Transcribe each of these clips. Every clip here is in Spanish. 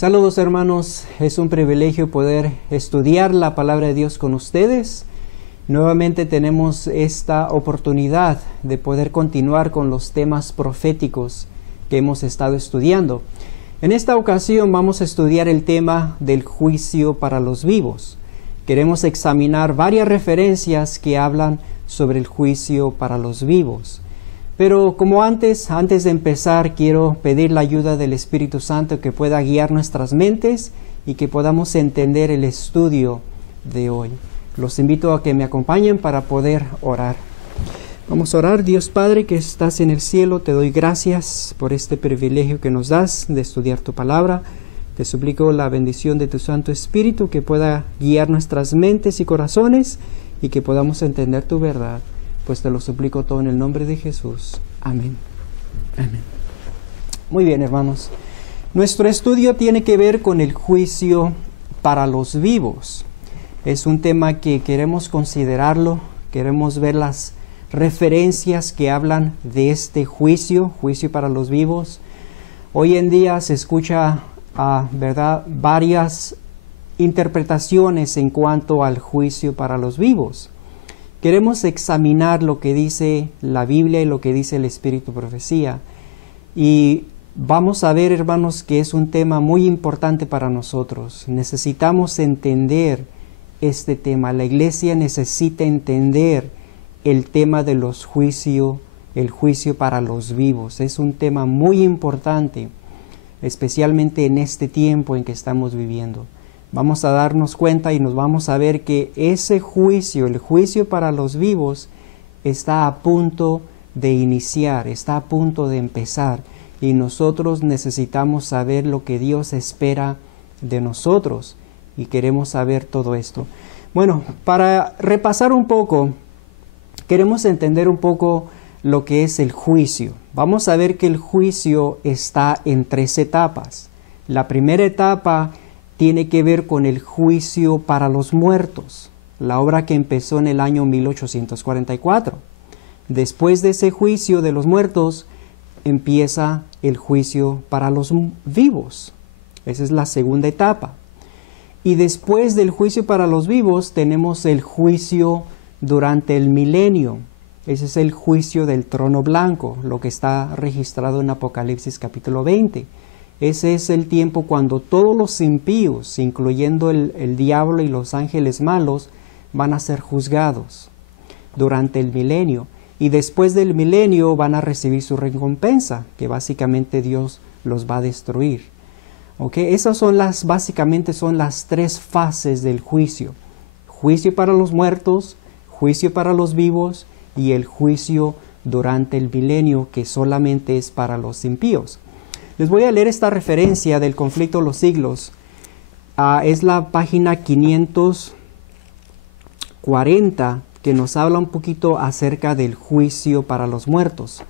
Saludos hermanos, es un privilegio poder estudiar la palabra de Dios con ustedes. Nuevamente tenemos esta oportunidad de poder continuar con los temas proféticos que hemos estado estudiando. En esta ocasión vamos a estudiar el tema del juicio para los vivos. Queremos examinar varias referencias que hablan sobre el juicio para los vivos. Pero como antes de empezar, quiero pedir la ayuda del Espíritu Santo que pueda guiar nuestras mentes y que podamos entender el estudio de hoy. Los invito a que me acompañen para poder orar. Vamos a orar. Dios Padre que estás en el cielo, te doy gracias por este privilegio que nos das de estudiar tu palabra. Te suplico la bendición de tu Santo Espíritu que pueda guiar nuestras mentes y corazones y que podamos entender tu verdad. Pues te lo suplico todo en el nombre de Jesús. Amén. Amén. Muy bien, hermanos. Nuestro estudio tiene que ver con el juicio para los vivos. Es un tema que queremos considerarlo, queremos ver las referencias que hablan de este juicio para los vivos. Hoy en día se escucha, ¿verdad?, varias interpretaciones en cuanto al juicio para los vivos. Queremos examinar lo que dice la Biblia y lo que dice el Espíritu Profecía. Y vamos a ver, hermanos, que es un tema muy importante para nosotros. Necesitamos entender este tema. La iglesia necesita entender el tema de los juicios, el juicio para los vivos. Es un tema muy importante, especialmente en este tiempo en que estamos viviendo. Vamos a darnos cuenta y nos vamos a ver que ese juicio, el juicio para los vivos, está a punto de iniciar, está a punto de empezar. Y nosotros necesitamos saber lo que Dios espera de nosotros. Y queremos saber todo esto. Bueno, para repasar un poco, queremos entender un poco lo que es el juicio. Vamos a ver que el juicio está en 3 etapas. La primera etapa tiene que ver con el juicio para los muertos, la obra que empezó en el año 1844. Después de ese juicio de los muertos, empieza el juicio para los vivos. Esa es la segunda etapa. Y después del juicio para los vivos, tenemos el juicio durante el milenio. Ese es el juicio del trono blanco, lo que está registrado en Apocalipsis capítulo 20. Ese es el tiempo cuando todos los impíos, incluyendo el diablo y los ángeles malos, van a ser juzgados durante el milenio. Y después del milenio van a recibir su recompensa, que básicamente Dios los va a destruir. ¿Okay? Esas son básicamente son las 3 fases del juicio. Juicio para los muertos, juicio para los vivos y el juicio durante el milenio, que solamente es para los impíos. Les voy a leer esta referencia del conflicto de los siglos. Es la página 540 que nos habla un poquito acerca del juicio para los muertos.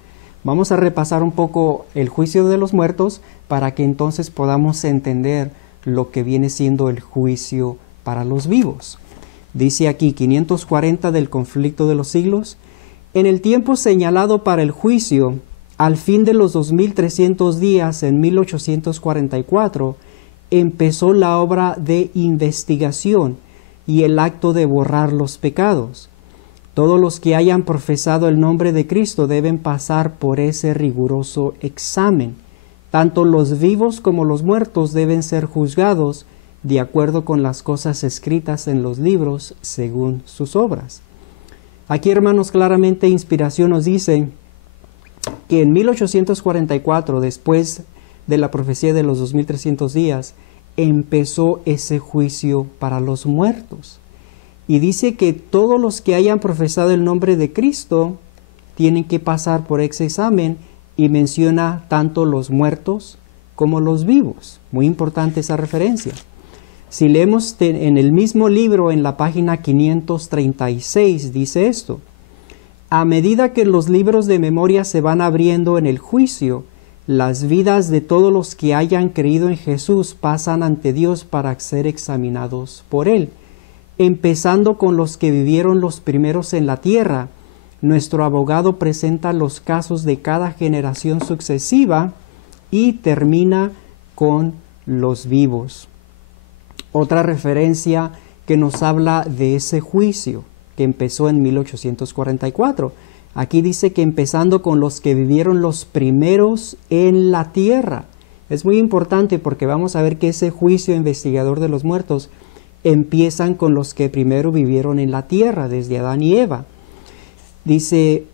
Vamos a repasar un poco el juicio de los muertos para que entonces podamos entender lo que viene siendo el juicio para los vivos. Dice aquí 540 del conflicto de los siglos. En el tiempo señalado para el juicio, al fin de los 2300 días, en 1844, empezó la obra de investigación y el acto de borrar los pecados. Todos los que hayan profesado el nombre de Cristo deben pasar por ese riguroso examen. Tanto los vivos como los muertos deben ser juzgados de acuerdo con las cosas escritas en los libros según sus obras. Aquí, hermanos, claramente Inspiración nos dice que en 1844, después de la profecía de los 2300 días, empezó ese juicio para los muertos. Y dice que todos los que hayan profesado el nombre de Cristo tienen que pasar por ese examen, y menciona tanto los muertos como los vivos. Muy importante esa referencia. Si leemos en el mismo libro, en la página 536, dice esto: a medida que los libros de memoria se van abriendo en el juicio, las vidas de todos los que hayan creído en Jesús pasan ante Dios para ser examinados por Él. Empezando con los que vivieron los primeros en la tierra, nuestro abogado presenta los casos de cada generación sucesiva y termina con los vivos. Otra referencia que nos habla de ese juicio que empezó en 1844. Aquí dice que empezando con los que vivieron los primeros en la tierra. Es muy importante porque vamos a ver que ese juicio investigador de los muertos empiezan con los que primero vivieron en la tierra, desde Adán y Eva. Dice,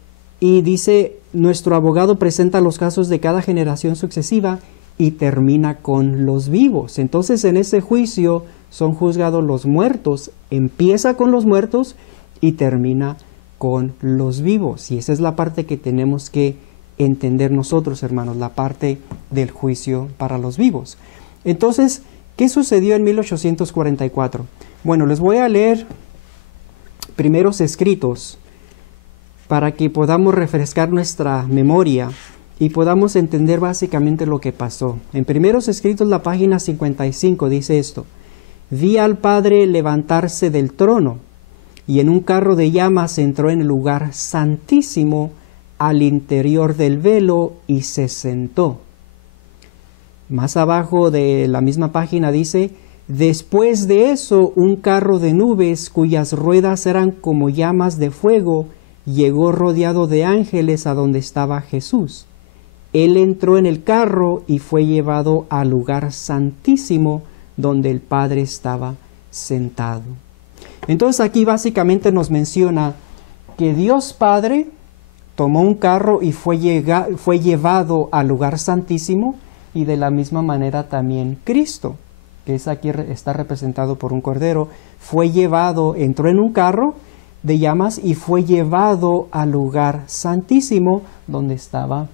nuestro abogado presenta los casos de cada generación sucesiva y termina con los vivos. Entonces en ese juicio son juzgados los muertos, empieza con los muertos y termina con los vivos. Y esa es la parte que tenemos que entender nosotros, hermanos, la parte del juicio para los vivos. Entonces, ¿qué sucedió en 1844? Bueno, les voy a leer primeros escritos para que podamos refrescar nuestra memoria y podamos entender básicamente lo que pasó. En primeros escritos, la página 55 dice esto: vi al Padre levantarse del trono, y en un carro de llamas entró en el lugar santísimo al interior del velo y se sentó. Más abajo de la misma página dice: después de eso, un carro de nubes cuyas ruedas eran como llamas de fuego llegó rodeado de ángeles a donde estaba Jesús. Él entró en el carro y fue llevado al lugar santísimo donde el Padre estaba sentado. Entonces aquí básicamente nos menciona que Dios Padre tomó un carro y fue llevado al lugar santísimo, y de la misma manera también Cristo, que es aquí está representado por un cordero, fue llevado, entró en un carro de llamas y fue llevado al lugar santísimo donde estaba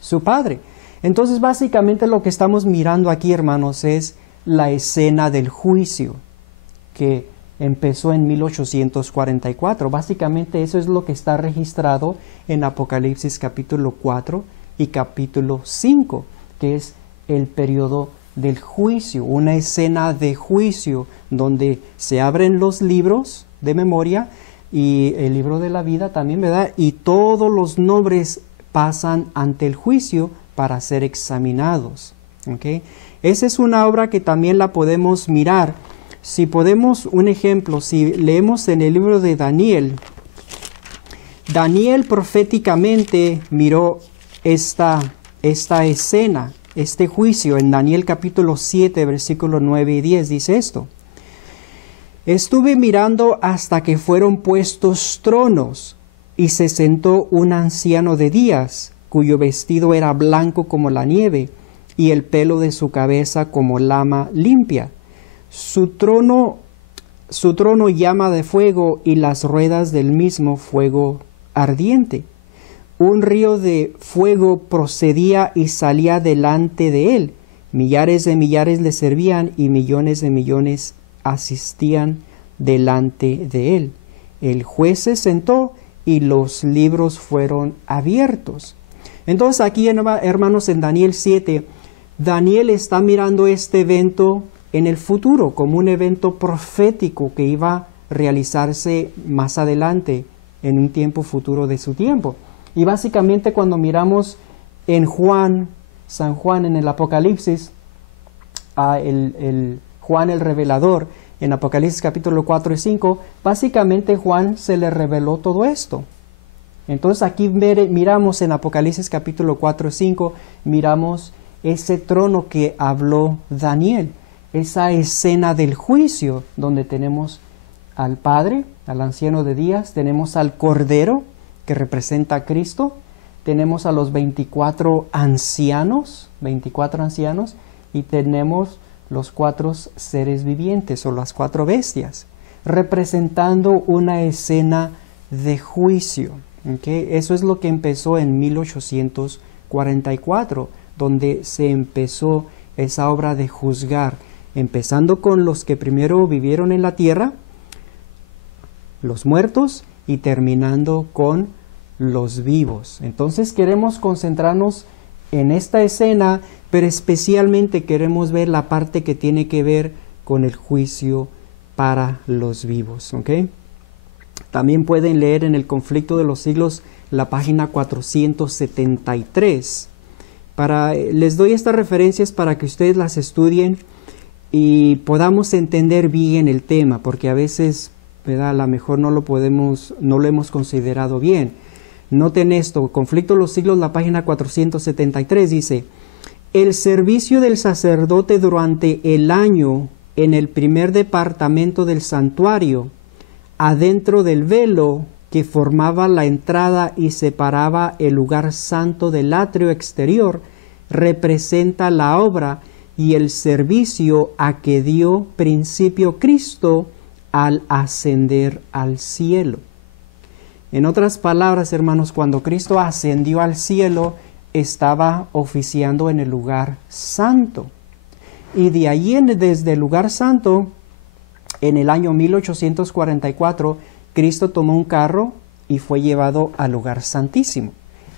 su Padre. Entonces básicamente lo que estamos mirando aquí, hermanos, es la escena del juicio que empezó en 1844. Básicamente eso es lo que está registrado en Apocalipsis capítulo 4 y capítulo 5, que es el periodo del juicio, una escena de juicio donde se abren los libros de memoria y el libro de la vida también, ¿verdad? Y todos los nombres pasan ante el juicio para ser examinados. ¿Okay? Esa es una obra que también la podemos mirar. Si podemos, un ejemplo, si leemos en el libro de Daniel, Daniel proféticamente miró esta escena, este juicio. En Daniel capítulo 7, versículos 9 y 10 dice esto: estuve mirando hasta que fueron puestos tronos, y se sentó un anciano de días, cuyo vestido era blanco como la nieve, y el pelo de su cabeza como lana limpia. Su trono llama de fuego, y las ruedas del mismo fuego ardiente. Un río de fuego procedía y salía delante de él. Millares de millares le servían, y millones de millones asistían delante de él. El juez se sentó y los libros fueron abiertos. Entonces aquí, hermanos, en Daniel 7, Daniel está mirando este evento en el futuro como un evento profético que iba a realizarse más adelante en un tiempo futuro de su tiempo. Y básicamente cuando miramos en San Juan en el Apocalipsis, Juan el revelador, en Apocalipsis capítulo 4 y 5, básicamente Juan se le reveló todo esto. Entonces aquí miramos en Apocalipsis capítulo 4 y 5, miramos ese trono que habló Daniel, esa escena del juicio donde tenemos al Padre, al anciano de días, tenemos al Cordero que representa a Cristo, tenemos a los 24 ancianos, y tenemos los 4 seres vivientes o las 4 bestias, representando una escena de juicio. ¿Okay? Eso es lo que empezó en 1844, donde se empezó esa obra de juzgar, empezando con los que primero vivieron en la tierra, los muertos, y terminando con los vivos. Entonces queremos concentrarnos en esta escena, pero especialmente queremos ver la parte que tiene que ver con el juicio para los vivos. ¿Okay? También pueden leer en el Conflicto de los Siglos la página 473. Les doy estas referencias para que ustedes las estudien y podamos entender bien el tema, porque a veces, ¿verdad?, a lo mejor no lo hemos considerado bien. Noten esto, Conflicto de los Siglos, la página 473 dice: el servicio del sacerdote durante el año en el primer departamento del santuario, adentro del velo que formaba la entrada y separaba el lugar santo del atrio exterior, representa la obra y el servicio a que dio principio Cristo al ascender al cielo. En otras palabras, hermanos, cuando Cristo ascendió al cielo, estaba oficiando en el lugar santo. Y de allí, desde el lugar santo, en el año 1844, Cristo tomó un carro y fue llevado al lugar santísimo.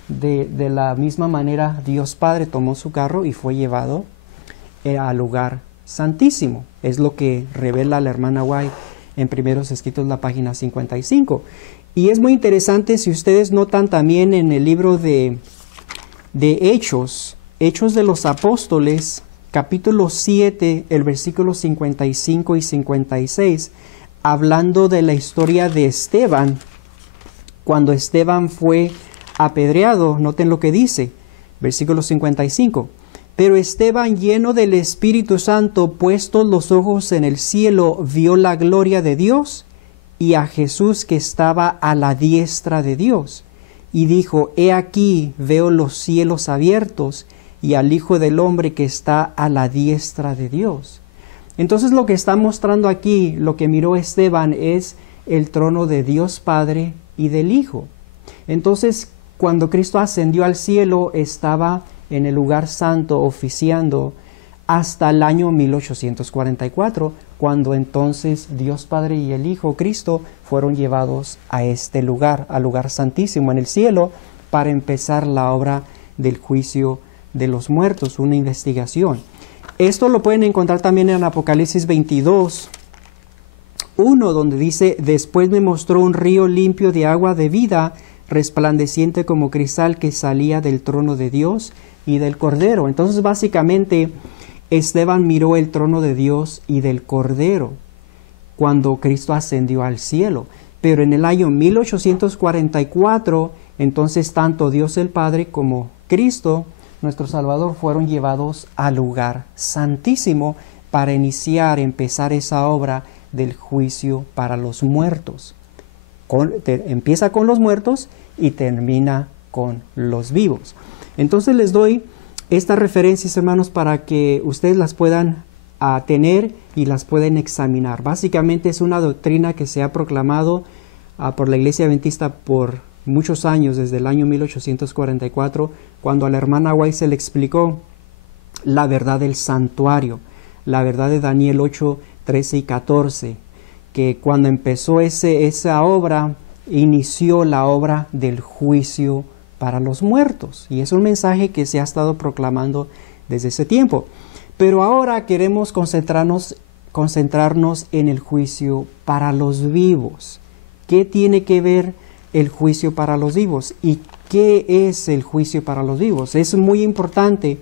De la misma manera, Dios Padre tomó su carro y fue llevado al lugar santísimo. Es lo que revela la hermana White en Primeros Escritos, la página 55. Y es muy interesante, si ustedes notan también en el libro de Hechos de los Apóstoles, capítulo 7, el versículo 55 y 56, hablando de la historia de Esteban, cuando Esteban fue apedreado. Noten lo que dice, versículo 55. Pero Esteban, lleno del Espíritu Santo, puestos los ojos en el cielo, vio la gloria de Dios y a Jesús que estaba a la diestra de Dios. Y dijo: he aquí, veo los cielos abiertos y al Hijo del Hombre que está a la diestra de Dios. Entonces lo que está mostrando aquí, lo que miró Esteban, es el trono de Dios Padre y del Hijo. Entonces, cuando Cristo ascendió al cielo, estaba en el lugar santo oficiando hasta el año 1844, cuando entonces Dios Padre y el Hijo Cristo fueron llevados a este lugar, al lugar santísimo en el cielo, para empezar la obra del juicio de los muertos, una investigación. Esto lo pueden encontrar también en Apocalipsis 22, 1, donde dice: después me mostró un río limpio de agua de vida, resplandeciente como cristal, que salía del trono de Dios y del Cordero. Entonces, básicamente, Esteban miró el trono de Dios y del Cordero cuando Cristo ascendió al cielo. Pero en el año 1844, entonces tanto Dios el Padre como Cristo, nuestro Salvador, fueron llevados al lugar santísimo para empezar esa obra del juicio para los muertos. Empieza con los muertos y termina con los vivos. Entonces les doy estas referencias, hermanos, para que ustedes las puedan tener y las pueden examinar. Básicamente es una doctrina que se ha proclamado por la Iglesia Adventista por muchos años, desde el año 1844, cuando a la hermana White se le explicó la verdad del santuario, la verdad de Daniel 8, 13 y 14, que cuando empezó esa obra, inició la obra del juicio para los muertos. Y es un mensaje que se ha estado proclamando desde ese tiempo. Pero ahora queremos concentrarnos en el juicio para los vivos. ¿Qué tiene que ver el juicio para los vivos? ¿Y qué es el juicio para los vivos? Es muy importante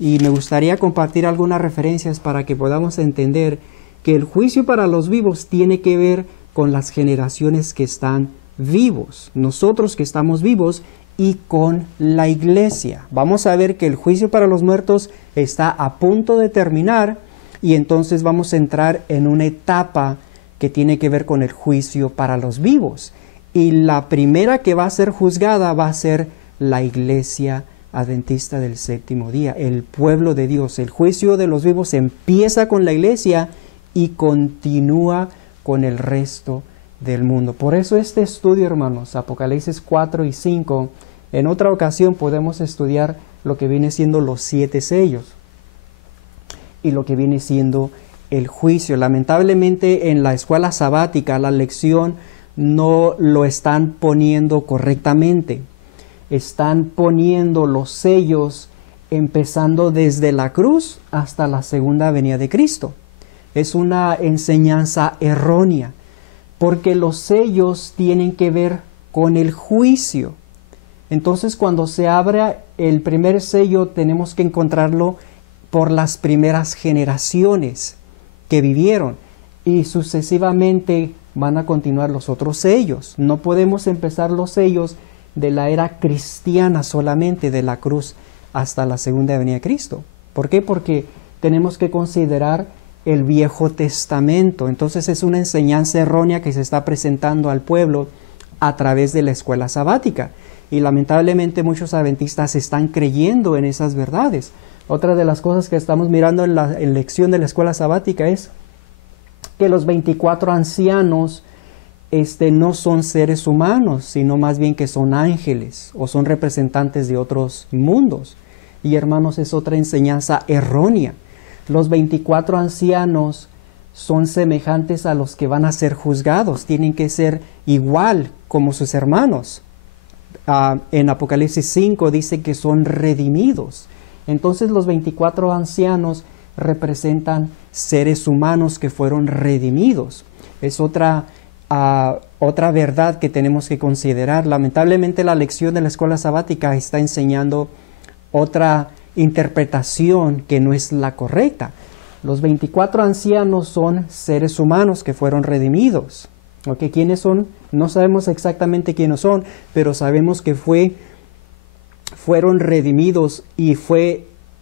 y me gustaría compartir algunas referencias para que podamos entender que el juicio para los vivos tiene que ver con las generaciones que están vivos, nosotros que estamos vivos, y con la iglesia. Vamos a ver que el juicio para los muertos está a punto de terminar y entonces vamos a entrar en una etapa que tiene que ver con el juicio para los vivos. Y la primera que va a ser juzgada va a ser la iglesia adventista del séptimo día, el pueblo de Dios. El juicio de los vivos empieza con la iglesia y continúa con el resto del mundo. Por eso este estudio, hermanos, Apocalipsis 4 y 5, en otra ocasión podemos estudiar lo que viene siendo los 7 sellos y lo que viene siendo el juicio. Lamentablemente en la escuela sabática la lección no lo están poniendo correctamente. Están poniendo los sellos empezando desde la cruz hasta la segunda venida de Cristo. Es una enseñanza errónea, porque los sellos tienen que ver con el juicio. Entonces cuando se abre el primer sello tenemos que encontrarlo por las primeras generaciones que vivieron y sucesivamente van a continuar los otros sellos. No podemos empezar los sellos de la era cristiana solamente, de la cruz hasta la segunda venida de Cristo. ¿Por qué? Porque tenemos que considerar el Viejo Testamento. Entonces es una enseñanza errónea que se está presentando al pueblo a través de la escuela sabática. Y lamentablemente muchos adventistas están creyendo en esas verdades. Otra de las cosas que estamos mirando en la lección de la escuela sabática es que los 24 ancianos no son seres humanos, sino más bien que son ángeles o son representantes de otros mundos. Y hermanos, es otra enseñanza errónea. Los 24 ancianos son semejantes a los que van a ser juzgados, tienen que ser igual como sus hermanos. En Apocalipsis 5 dice que son redimidos. Entonces los 24 ancianos representan seres humanos que fueron redimidos. Es otra verdad que tenemos que considerar. Lamentablemente la lección de la escuela sabática está enseñando otra interpretación que no es la correcta. Los 24 ancianos son seres humanos que fueron redimidos. ¿Okay? ¿Quiénes son? No sabemos exactamente quiénes son, pero sabemos que fueron redimidos y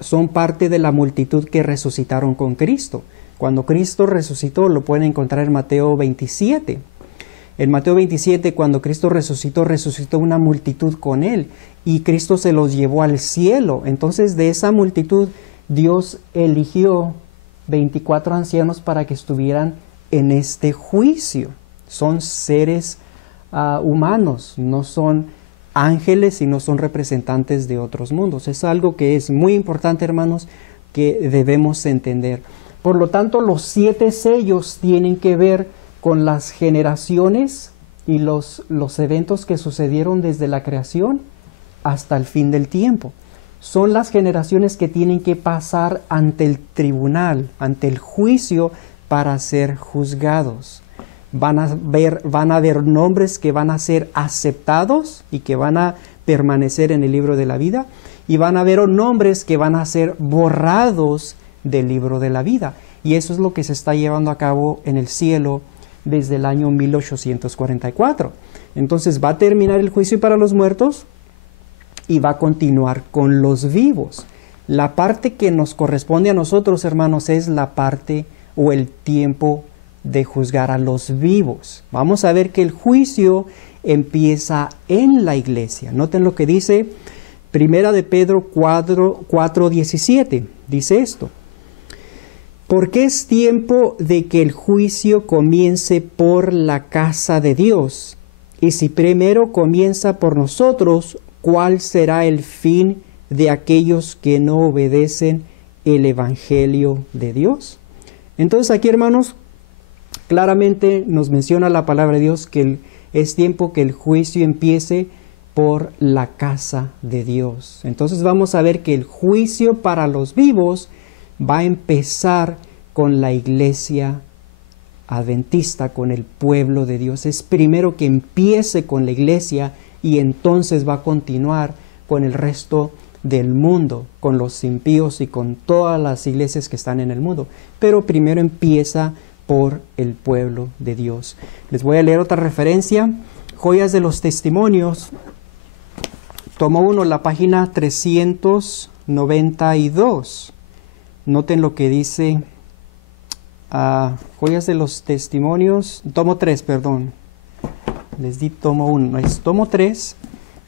son parte de la multitud que resucitaron con Cristo. Cuando Cristo resucitó, lo pueden encontrar en Mateo 27. En Mateo 27, cuando Cristo resucitó una multitud con Él y Cristo se los llevó al cielo. Entonces de esa multitud Dios eligió 24 ancianos para que estuvieran en este juicio. Son seres humanos, no son ángeles y no son representantes de otros mundos. Es algo que es muy importante, hermanos, que debemos entender. Por lo tanto, los 7 sellos tienen que ver con las generaciones y los eventos que sucedieron desde la creación hasta el fin del tiempo. Son las generaciones que tienen que pasar ante el tribunal, ante el juicio para ser juzgados. Van a haber nombres que van a ser aceptados y que van a permanecer en el libro de la vida, y van a haber nombres que van a ser borrados del libro de la vida. Y eso es lo que se está llevando a cabo en el cielo desde el año 1844. Entonces va a terminar el juicio para los muertos y va a continuar con los vivos. La parte que nos corresponde a nosotros, hermanos, es la parte o el tiempo de juzgar a los vivos. Vamos a ver que el juicio empieza en la iglesia. Noten lo que dice Primera de Pedro 4:17. Dice esto: porque es tiempo de que el juicio comience por la casa de Dios. Y si primero comienza por nosotros, ¿cuál será el fin de aquellos que no obedecen el evangelio de Dios? Entonces aquí, hermanos, claramente nos menciona la palabra de Dios que es tiempo que el juicio empiece por la casa de Dios. Entonces vamos a ver que el juicio para los vivos va a empezar con la iglesia adventista, con el pueblo de Dios. Es primero que empiece con la iglesia y entonces va a continuar con el resto del mundo, con los impíos y con todas las iglesias que están en el mundo. Pero primero empieza por el pueblo de Dios. Les voy a leer otra referencia, Joyas de los Testimonios, tomo 1, la página 392. Noten lo que dice Joyas de los Testimonios, tomo 3, perdón. Les di tomo 1, es tomo 3,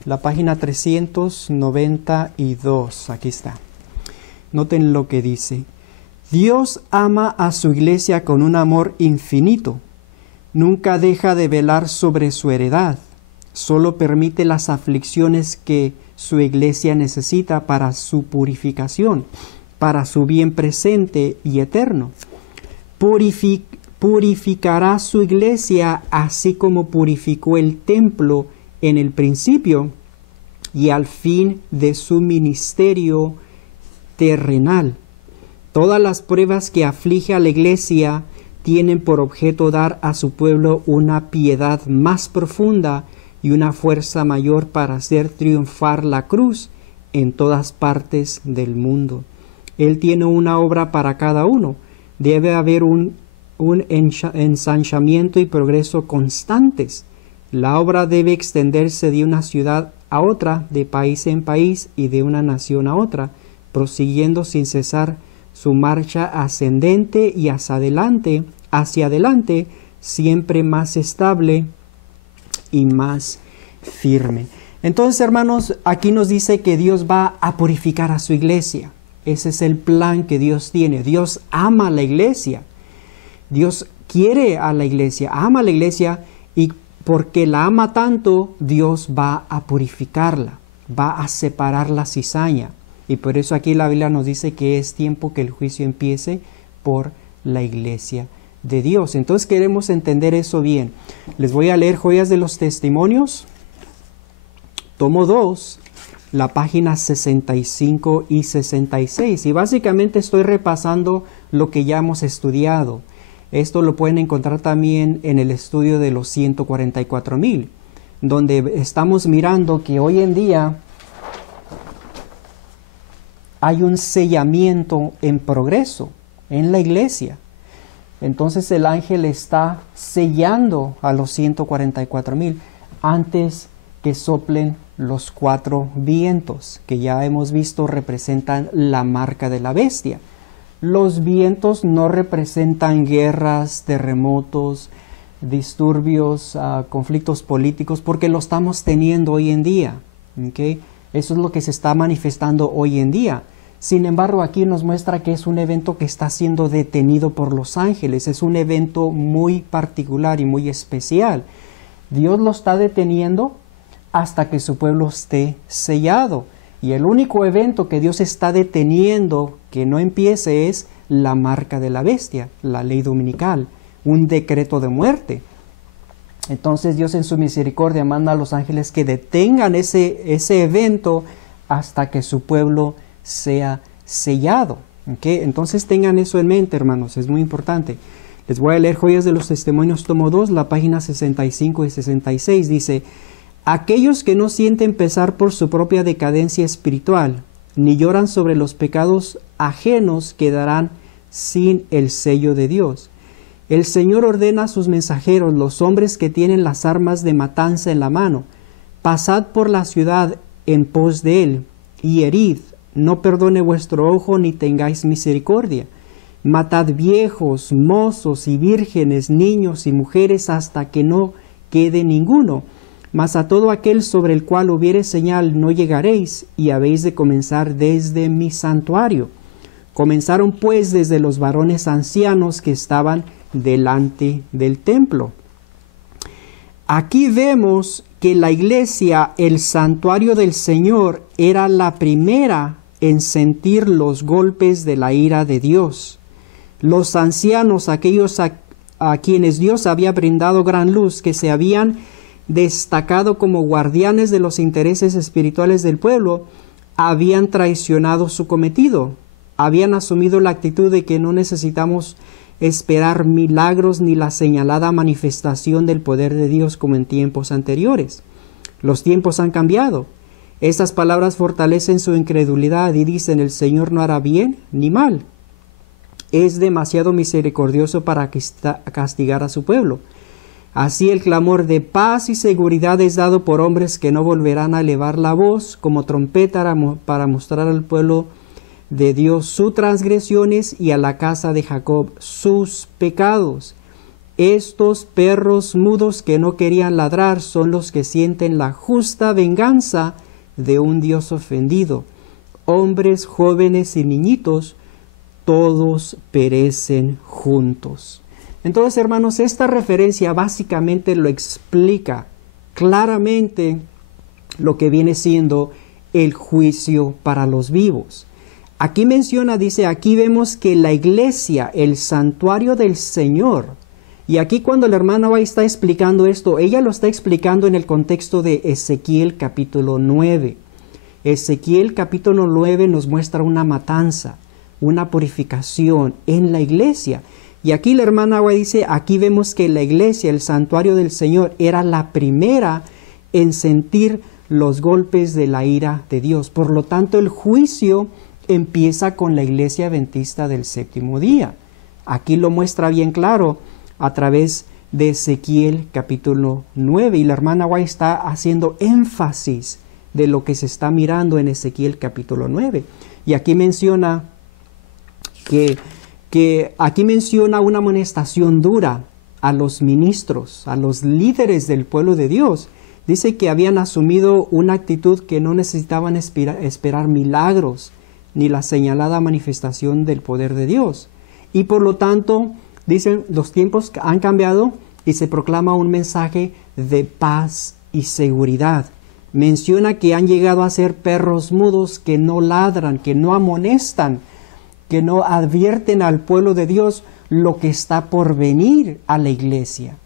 la página 392. Aquí está. Noten lo que dice: Dios ama a su iglesia con un amor infinito. Nunca deja de velar sobre su heredad. Solo permite las aflicciones que su iglesia necesita para su purificación, para su bien presente y eterno. Purificará su iglesia así como purificó el templo en el principio y al fin de su ministerio terrenal. Todas las pruebas que aflige a la iglesia tienen por objeto dar a su pueblo una piedad más profunda y una fuerza mayor para hacer triunfar la cruz en todas partes del mundo. Él tiene una obra para cada uno. Debe haber un ensanchamiento y progreso constantes. La obra debe extenderse de una ciudad a otra, de país en país y de una nación a otra, prosiguiendo sin cesar su marcha ascendente y hacia adelante, siempre más estable y más firme. Entonces, hermanos, aquí nos dice que Dios va a purificar a su iglesia. Ese es el plan que Dios tiene. Dios ama a la iglesia. Dios quiere a la iglesia, ama a la iglesia, y porque la ama tanto, Dios va a purificarla, va a separar la cizaña. Y por eso aquí la Biblia nos dice que es tiempo que el juicio empiece por la iglesia de Dios. Entonces queremos entender eso bien. Les voy a leer Joyas de los Testimonios, tomo 2, la página 65 y 66. Y básicamente estoy repasando lo que ya hemos estudiado. Esto lo pueden encontrar también en el estudio de los 144,000, donde estamos mirando que hoy en día hay un sellamiento en progreso en la iglesia. Entonces el ángel está sellando a los 144,000 antes que soplen los 4 vientos, que ya hemos visto representan la marca de la bestia. Los vientos no representan guerras, terremotos, disturbios, conflictos políticos, porque lo estamos teniendo hoy en día. ¿Okay? Eso es lo que se está manifestando hoy en día. Sin embargo, aquí nos muestra que es un evento que está siendo detenido por los ángeles. Es un evento muy particular y muy especial. Dios lo está deteniendo hasta que su pueblo esté sellado. Y el único evento que Dios está deteniendo que no empiece es la marca de la bestia, la ley dominical, un decreto de muerte. Entonces Dios en su misericordia manda a los ángeles que detengan ese evento hasta que su pueblo sea sellado. ¿Okay? Entonces tengan eso en mente, hermanos, es muy importante. Les voy a leer Joyas de los Testimonios, tomo 2, la página 65 y 66. Dice: aquellos que no sienten pesar por su propia decadencia espiritual, ni lloran sobre los pecados ajenos, quedarán sin el sello de Dios. El Señor ordena a sus mensajeros, los hombres que tienen las armas de matanza en la mano: pasad por la ciudad en pos de él, y herid, no perdone vuestro ojo ni tengáis misericordia. Matad viejos, mozos y vírgenes, niños y mujeres, hasta que no quede ninguno. Mas a todo aquel sobre el cual hubiere señal no llegaréis, y habéis de comenzar desde mi santuario. Comenzaron pues desde los varones ancianos que estaban delante del templo. Aquí vemos que la iglesia, el santuario del Señor, era la primera en sentir los golpes de la ira de Dios. Los ancianos, aquellos a quienes Dios había brindado gran luz, que se habían destacado como guardianes de los intereses espirituales del pueblo, habían traicionado su cometido. Habían asumido la actitud de que no necesitamos esperar milagros ni la señalada manifestación del poder de Dios como en tiempos anteriores. Los tiempos han cambiado. Estas palabras fortalecen su incredulidad y dicen: el Señor no hará bien ni mal. Es demasiado misericordioso para castigar a su pueblo. Así el clamor de paz y seguridad es dado por hombres que no volverán a elevar la voz como trompeta para mostrar al pueblo de Dios sus transgresiones y a la casa de Jacob sus pecados. Estos perros mudos que no querían ladrar son los que sienten la justa venganza de un Dios ofendido. Hombres, jóvenes y niñitos, todos perecen juntos. Entonces, hermanos, esta referencia básicamente lo explica claramente lo que viene siendo el juicio para los vivos. Aquí menciona, dice, aquí vemos que la iglesia, el santuario del Señor, y aquí cuando la hermana va está explicando esto, ella lo está explicando en el contexto de Ezequiel capítulo 9. Ezequiel capítulo 9 nos muestra una matanza, una purificación en la iglesia. Y aquí la hermana Agua dice, aquí vemos que la iglesia, el santuario del Señor, era la primera en sentir los golpes de la ira de Dios. Por lo tanto, el juicio empieza con la iglesia adventista del séptimo día. Aquí lo muestra bien claro a través de Ezequiel capítulo 9, y la hermana White está haciendo énfasis de lo que se está mirando en Ezequiel capítulo 9. Y aquí menciona aquí menciona una amonestación dura a los ministros, a los líderes del pueblo de Dios. Dice que habían asumido una actitud que no necesitaban esperar milagros ni la señalada manifestación del poder de Dios. Y por lo tanto, dicen, los tiempos han cambiado y se proclama un mensaje de paz y seguridad. Menciona que han llegado a ser perros mudos que no ladran, que no amonestan, que no advierten al pueblo de Dios lo que está por venir a la iglesia.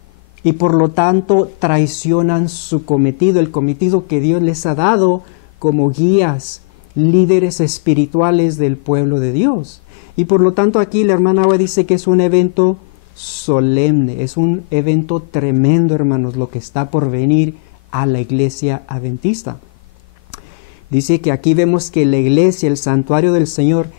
Y por lo tanto traicionan su cometido, el cometido que Dios les ha dado como guías, líderes espirituales del pueblo de Dios. Y por lo tanto aquí la hermana Agua dice que es un evento solemne, es un evento tremendo, hermanos, lo que está por venir a la iglesia adventista. Dice que aquí vemos que la iglesia, el santuario del Señor,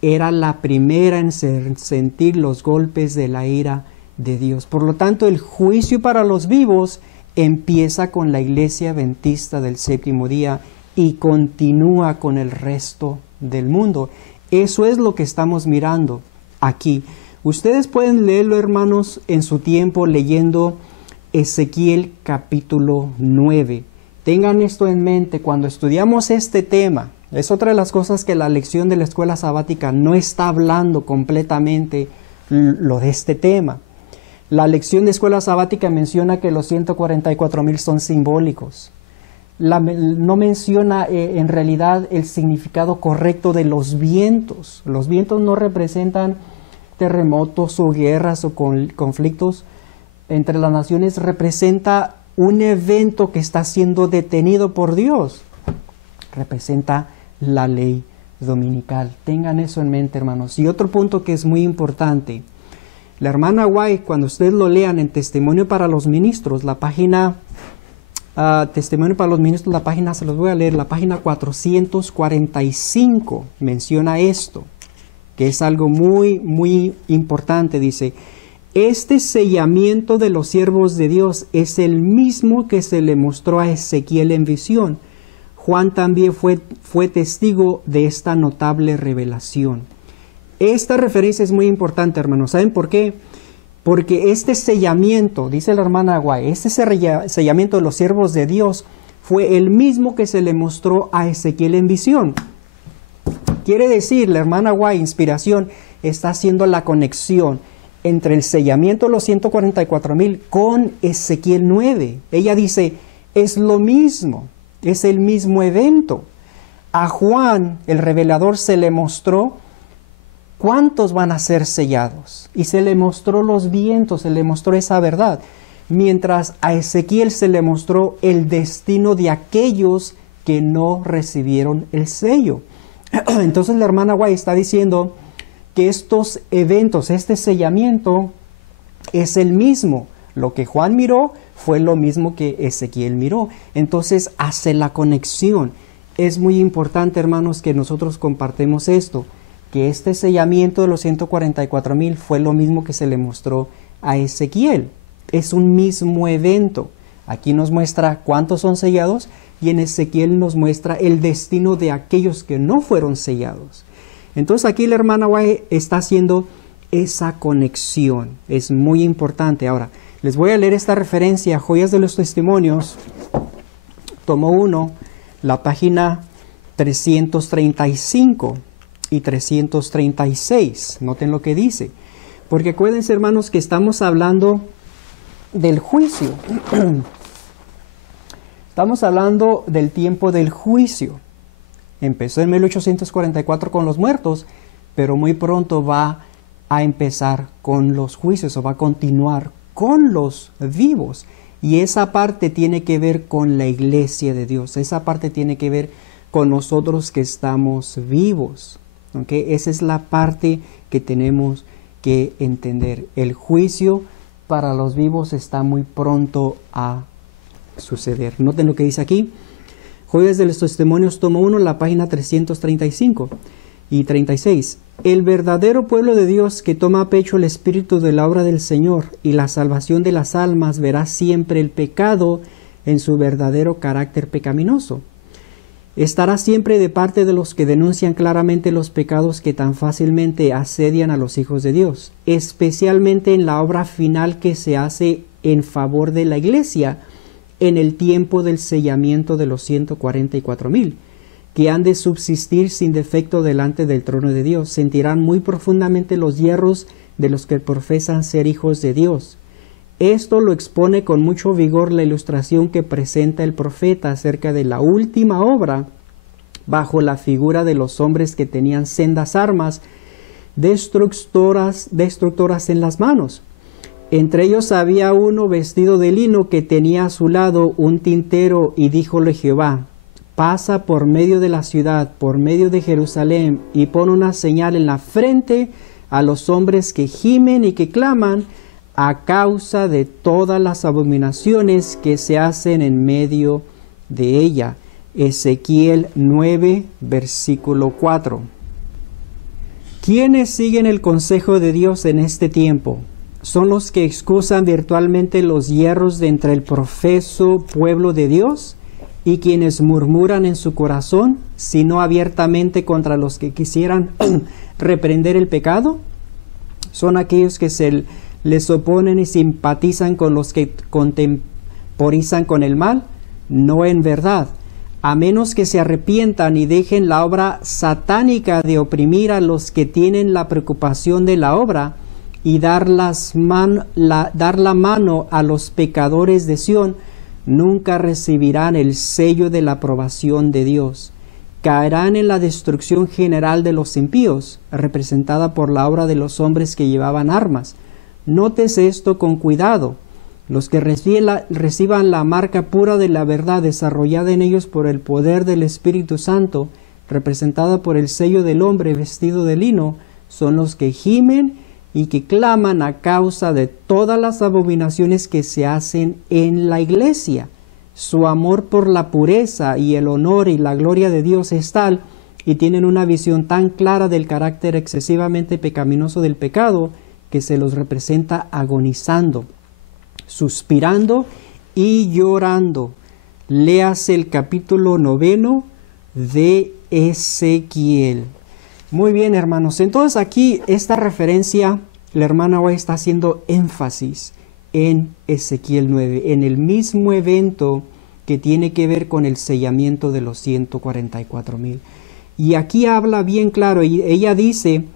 era la primera en sentir los golpes de la ira de Dios. Por lo tanto, el juicio para los vivos empieza con la iglesia adventista del séptimo día y continúa con el resto del mundo. Eso es lo que estamos mirando aquí. Ustedes pueden leerlo, hermanos, en su tiempo leyendo Ezequiel capítulo 9. Tengan esto en mente cuando estudiamos este tema. Es otra de las cosas que la lección de la escuela sabática no está hablando completamente lo de este tema. La lección de escuela sabática menciona que los 144,000 son simbólicos. No menciona en realidad el significado correcto de los vientos. Los vientos no representan terremotos o guerras o conflictos entre las naciones. Representa un evento que está siendo detenido por Dios. Representa la ley dominical. Tengan eso en mente, hermanos. Y otro punto que es muy importante. La hermana White, cuando ustedes lo lean en Testimonio para los Ministros, la página Testimonio para los Ministros, la página, se los voy a leer, la página 445 menciona esto, que es algo muy, muy importante. Dice, este sellamiento de los siervos de Dios es el mismo que se le mostró a Ezequiel en visión. Juan también fue testigo de esta notable revelación. Esta referencia es muy importante, hermanos. ¿Saben por qué? Porque este sellamiento, dice la hermana Aguay, este sellamiento de los siervos de Dios fue el mismo que se le mostró a Ezequiel en visión. Quiere decir, la hermana Aguay, inspiración, está haciendo la conexión entre el sellamiento de los 144,000 con Ezequiel 9. Ella dice, es lo mismo. Es el mismo evento. A Juan, el revelador, se le mostró cuántos van a ser sellados. Y se le mostró los vientos, se le mostró esa verdad. Mientras a Ezequiel se le mostró el destino de aquellos que no recibieron el sello. Entonces la hermana White está diciendo que estos eventos, este sellamiento, es el mismo. Lo que Juan miró fue lo mismo que Ezequiel miró. Entonces hace la conexión. Es muy importante, hermanos, que nosotros compartamos esto, que este sellamiento de los 144,000 fue lo mismo que se le mostró a Ezequiel. Es un mismo evento. Aquí nos muestra cuántos son sellados y en Ezequiel nos muestra el destino de aquellos que no fueron sellados. Entonces aquí la hermana White está haciendo esa conexión. Es muy importante. Ahora, les voy a leer esta referencia, Joyas de los Testimonios, tomo 1, la página 335 y 336. Noten lo que dice. Porque acuérdense, hermanos, que estamos hablando del juicio. Estamos hablando del tiempo del juicio. Empezó en 1844 con los muertos, pero muy pronto va a empezar con los juicios o va a continuar con los vivos. Y esa parte tiene que ver con la iglesia de Dios. Esa parte tiene que ver con nosotros que estamos vivos. ¿Okay? Esa es la parte que tenemos que entender. El juicio para los vivos está muy pronto a suceder. Noten lo que dice aquí. Joyas de los Testimonios, tomo 1, la página 335 y 36. El verdadero pueblo de Dios que toma a pecho el espíritu de la obra del Señor y la salvación de las almas verá siempre el pecado en su verdadero carácter pecaminoso. Estará siempre de parte de los que denuncian claramente los pecados que tan fácilmente asedian a los hijos de Dios, especialmente en la obra final que se hace en favor de la iglesia en el tiempo del sellamiento de los 144,000, que han de subsistir sin defecto delante del trono de Dios. Sentirán muy profundamente los hierros de los que profesan ser hijos de Dios. Esto lo expone con mucho vigor la ilustración que presenta el profeta acerca de la última obra, bajo la figura de los hombres que tenían sendas armas destructoras en las manos. Entre ellos había uno vestido de lino que tenía a su lado un tintero, y díjole Jehová: pasa por medio de la ciudad, por medio de Jerusalén, y pon una señal en la frente a los hombres que gimen y que claman a causa de todas las abominaciones que se hacen en medio de ella. Ezequiel 9, versículo 4. ¿Quiénes siguen el consejo de Dios en este tiempo? ¿Son los que excusan virtualmente los hierros de entre el profeso pueblo de Dios y quienes murmuran en su corazón, sino abiertamente contra los que quisieran reprender el pecado? ¿Son aquellos que se les oponen y simpatizan con los que contemporizan con el mal? No, en verdad. A menos que se arrepientan y dejen la obra satánica de oprimir a los que tienen la preocupación de la obra y dar la mano a los pecadores de Sión, nunca recibirán el sello de la aprobación de Dios. Caerán en la destrucción general de los impíos, representada por la obra de los hombres que llevaban armas. Nótese esto con cuidado. Los que reciban la marca pura de la verdad desarrollada en ellos por el poder del Espíritu Santo, representada por el sello del hombre vestido de lino, son los que gimen y que claman a causa de todas las abominaciones que se hacen en la iglesia. Su amor por la pureza y el honor y la gloria de Dios es tal, y tienen una visión tan clara del carácter excesivamente pecaminoso del pecado, que se los representa agonizando, suspirando y llorando. Léase el capítulo 9 de Ezequiel. Muy bien, hermanos. Entonces aquí esta referencia, la hermana hoy está haciendo énfasis en Ezequiel 9, en el mismo evento que tiene que ver con el sellamiento de los 144,000. Y aquí habla bien claro, y ella dice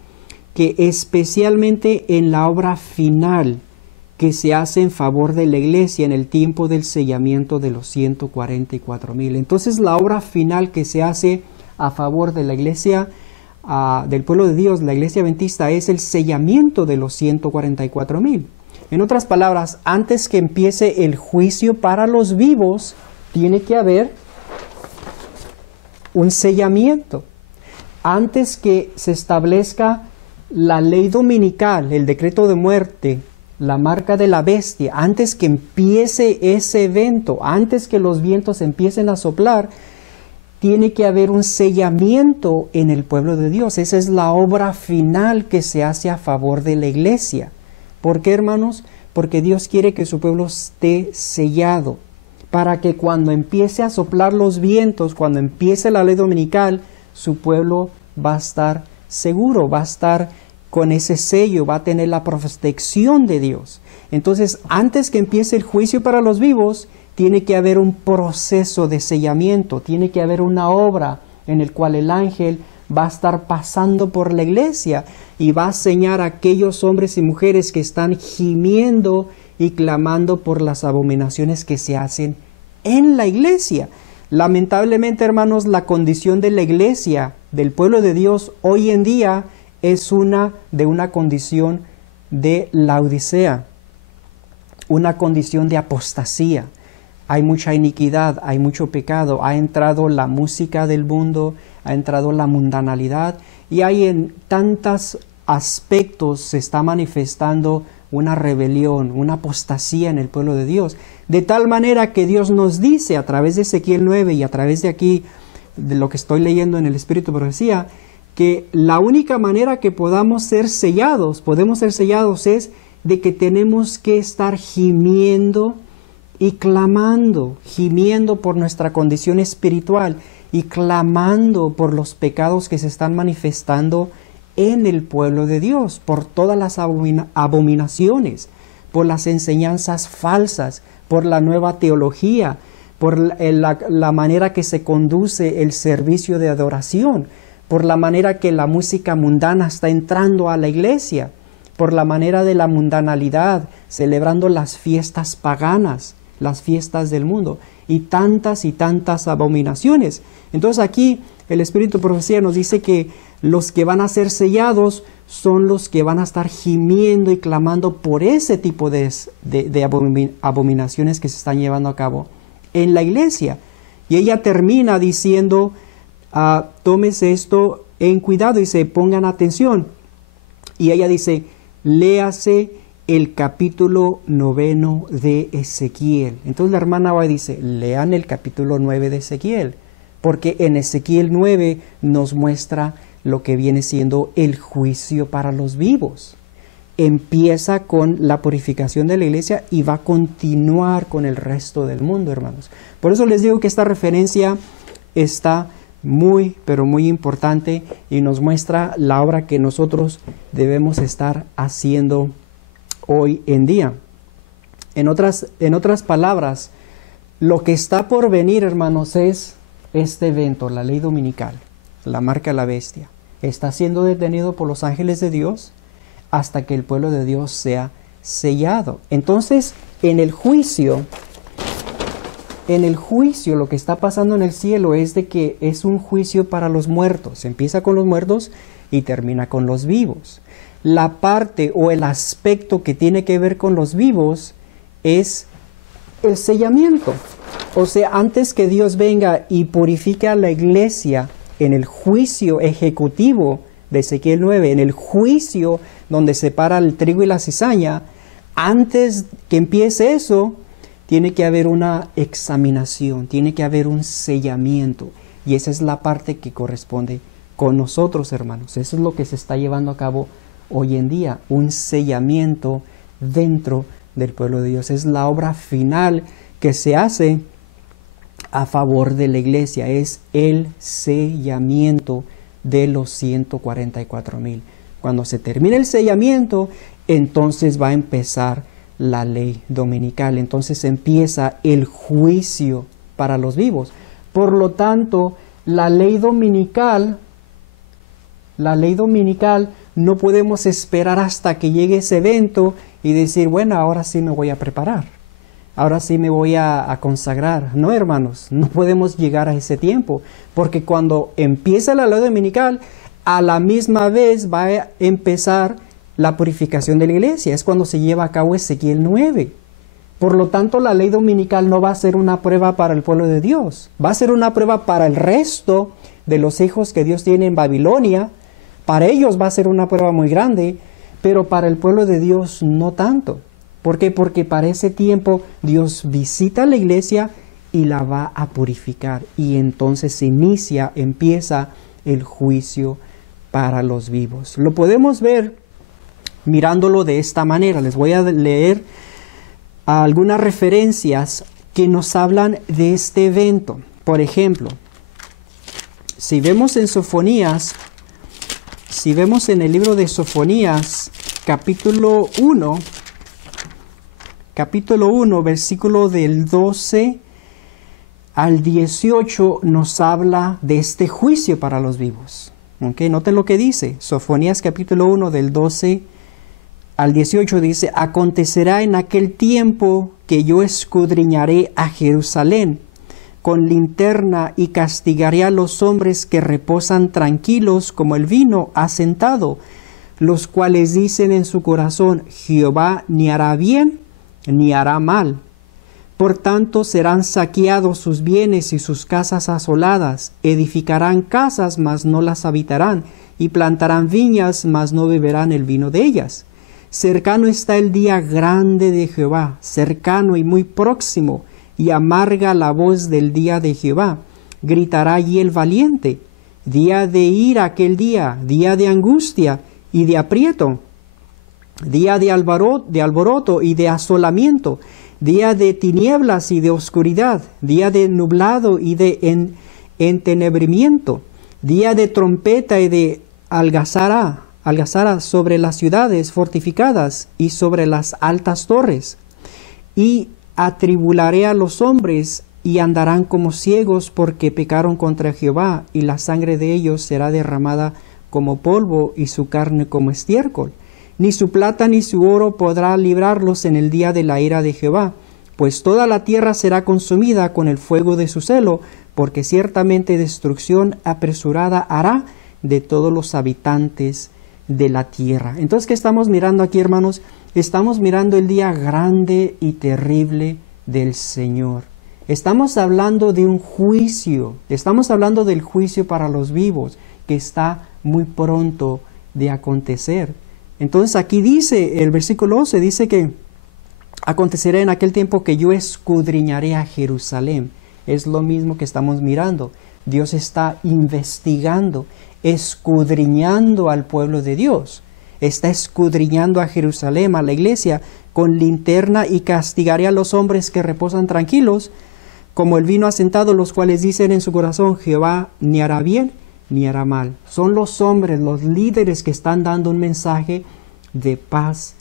que especialmente en la obra final que se hace en favor de la iglesia en el tiempo del sellamiento de los 144,000. Entonces la obra final que se hace a favor de la iglesia del pueblo de Dios, la iglesia adventista, es el sellamiento de los 144,000. En otras palabras, antes que empiece el juicio para los vivos, tiene que haber un sellamiento. Antes que se establezca la ley dominical, el decreto de muerte, la marca de la bestia, antes que empiece ese evento, antes que los vientos empiecen a soplar, tiene que haber un sellamiento en el pueblo de Dios. Esa es la obra final que se hace a favor de la iglesia. ¿Por qué, hermanos? Porque Dios quiere que su pueblo esté sellado, para que cuando empiece a soplar los vientos, cuando empiece la ley dominical, su pueblo va a estar seguro, va a estar con ese sello, va a tener la protección de Dios. Entonces, antes que empiece el juicio para los vivos, tiene que haber un proceso de sellamiento, tiene que haber una obra en el cual el ángel va a estar pasando por la iglesia y va a sellar a aquellos hombres y mujeres que están gimiendo y clamando por las abominaciones que se hacen en la iglesia. Lamentablemente, hermanos, la condición de la iglesia, del pueblo de Dios hoy en día, es una condición de Laodicea, una condición de apostasía. Hay mucha iniquidad, hay mucho pecado, ha entrado la música del mundo, ha entrado la mundanalidad, y hay en tantos aspectos se está manifestando una rebelión, una apostasía en el pueblo de Dios. De tal manera que Dios nos dice a través de Ezequiel 9 y a través de aquí, de lo que estoy leyendo en el Espíritu de Profecía, que la única manera que podemos ser sellados es de que tenemos que estar gimiendo y clamando, gimiendo por nuestra condición espiritual y clamando por los pecados que se están manifestando en el pueblo de Dios, por todas las abominaciones, por las enseñanzas falsas, por la nueva teología, por la manera que se conduce el servicio de adoración, por la manera que la música mundana está entrando a la iglesia, por la manera de la mundanalidad, celebrando las fiestas paganas, las fiestas del mundo, y tantas abominaciones. Entonces aquí el Espíritu de Profecía nos dice que los que van a ser sellados son los que van a estar gimiendo y clamando por ese tipo de abominaciones que se están llevando a cabo en la iglesia. Y ella termina diciendo, tómese esto en cuidado, y se pongan atención. Y ella dice, léase el capítulo 9 de Ezequiel. Entonces la hermana va y dice, lean el capítulo 9 de Ezequiel, porque en Ezequiel 9 nos muestra lo que viene siendo el juicio para los vivos. Empieza con la purificación de la iglesia y va a continuar con el resto del mundo, hermanos. Por eso les digo que esta referencia está muy, pero muy importante y nos muestra la obra que nosotros debemos estar haciendo hoy en día. En otras palabras, lo que está por venir, hermanos, es este evento, la ley dominical, la marca de la bestia. Está siendo detenido por los ángeles de Dios hasta que el pueblo de Dios sea sellado. Entonces, en el juicio, lo que está pasando en el cielo es de que es un juicio para los muertos. Empieza con los muertos y termina con los vivos. La parte o el aspecto que tiene que ver con los vivos es el sellamiento. O sea, antes que Dios venga y purifique a la iglesia en el juicio ejecutivo de Ezequiel 9, en el juicio donde separa el trigo y la cizaña, antes que empiece eso, tiene que haber una examinación, tiene que haber un sellamiento. Y esa es la parte que corresponde con nosotros, hermanos. Eso es lo que se está llevando a cabo hoy en día, un sellamiento dentro del pueblo de Dios. Es la obra final que se hace a favor de la iglesia, es el sellamiento de los 144,000. Cuando se termine el sellamiento, entonces va a empezar la ley dominical. Entonces empieza el juicio para los vivos. Por lo tanto, la ley dominical, no podemos esperar hasta que llegue ese evento y decir, bueno, ahora sí me voy a preparar. Ahora sí me voy a consagrar. No, hermanos, no podemos llegar a ese tiempo, porque cuando empieza la ley dominical, a la misma vez va a empezar la purificación de la iglesia. Es cuando se lleva a cabo Ezequiel 9. Por lo tanto, la ley dominical no va a ser una prueba para el pueblo de Dios. Va a ser una prueba para el resto de los hijos que Dios tiene en Babilonia. Para ellos va a ser una prueba muy grande, pero para el pueblo de Dios no tanto. ¿Por qué? Porque para ese tiempo Dios visita la iglesia y la va a purificar. Y entonces empieza el juicio para los vivos. Lo podemos ver mirándolo de esta manera. Les voy a leer algunas referencias que nos hablan de este evento. Por ejemplo, si vemos en el libro de Sofonías, capítulo 1, versículo del 12 al 18, nos habla de este juicio para los vivos. ¿Okay? Noten lo que dice. Sofonías capítulo 1 del 12 al 18 dice, acontecerá en aquel tiempo que yo escudriñaré a Jerusalén con linterna y castigaré a los hombres que reposan tranquilos como el vino asentado, los cuales dicen en su corazón, Jehová ni hará bien ni hará mal. Por tanto serán saqueados sus bienes y sus casas asoladas, edificarán casas, mas no las habitarán, y plantarán viñas, mas no beberán el vino de ellas. Cercano está el día grande de Jehová, cercano y muy próximo, y amarga la voz del día de Jehová. Gritará allí el valiente. Día de ira aquel día de angustia y de aprieto, día de alboroto y de asolamiento, día de tinieblas y de oscuridad, día de nublado y de entenebrimiento, día de trompeta y de algazara sobre las ciudades fortificadas y sobre las altas torres. Y atribularé a los hombres y andarán como ciegos porque pecaron contra Jehová, y la sangre de ellos será derramada como polvo y su carne como estiércol. Ni su plata ni su oro podrá librarlos en el día de la ira de Jehová, pues toda la tierra será consumida con el fuego de su celo, porque ciertamente destrucción apresurada hará de todos los habitantes de la tierra. Entonces, ¿qué estamos mirando aquí, hermanos? Estamos mirando el día grande y terrible del Señor. Estamos hablando de un juicio, estamos hablando del juicio para los vivos, que está muy pronto de acontecer. Entonces aquí dice, el versículo 11, dice que acontecerá en aquel tiempo que yo escudriñaré a Jerusalén. Es lo mismo que estamos mirando. Dios está investigando, escudriñando al pueblo de Dios. Está escudriñando a Jerusalén, a la iglesia, con linterna, y castigaré a los hombres que reposan tranquilos, como el vino asentado, los cuales dicen en su corazón, Jehová ni hará bien ni hará mal. Son los hombres, los líderes que están dando un mensaje de paz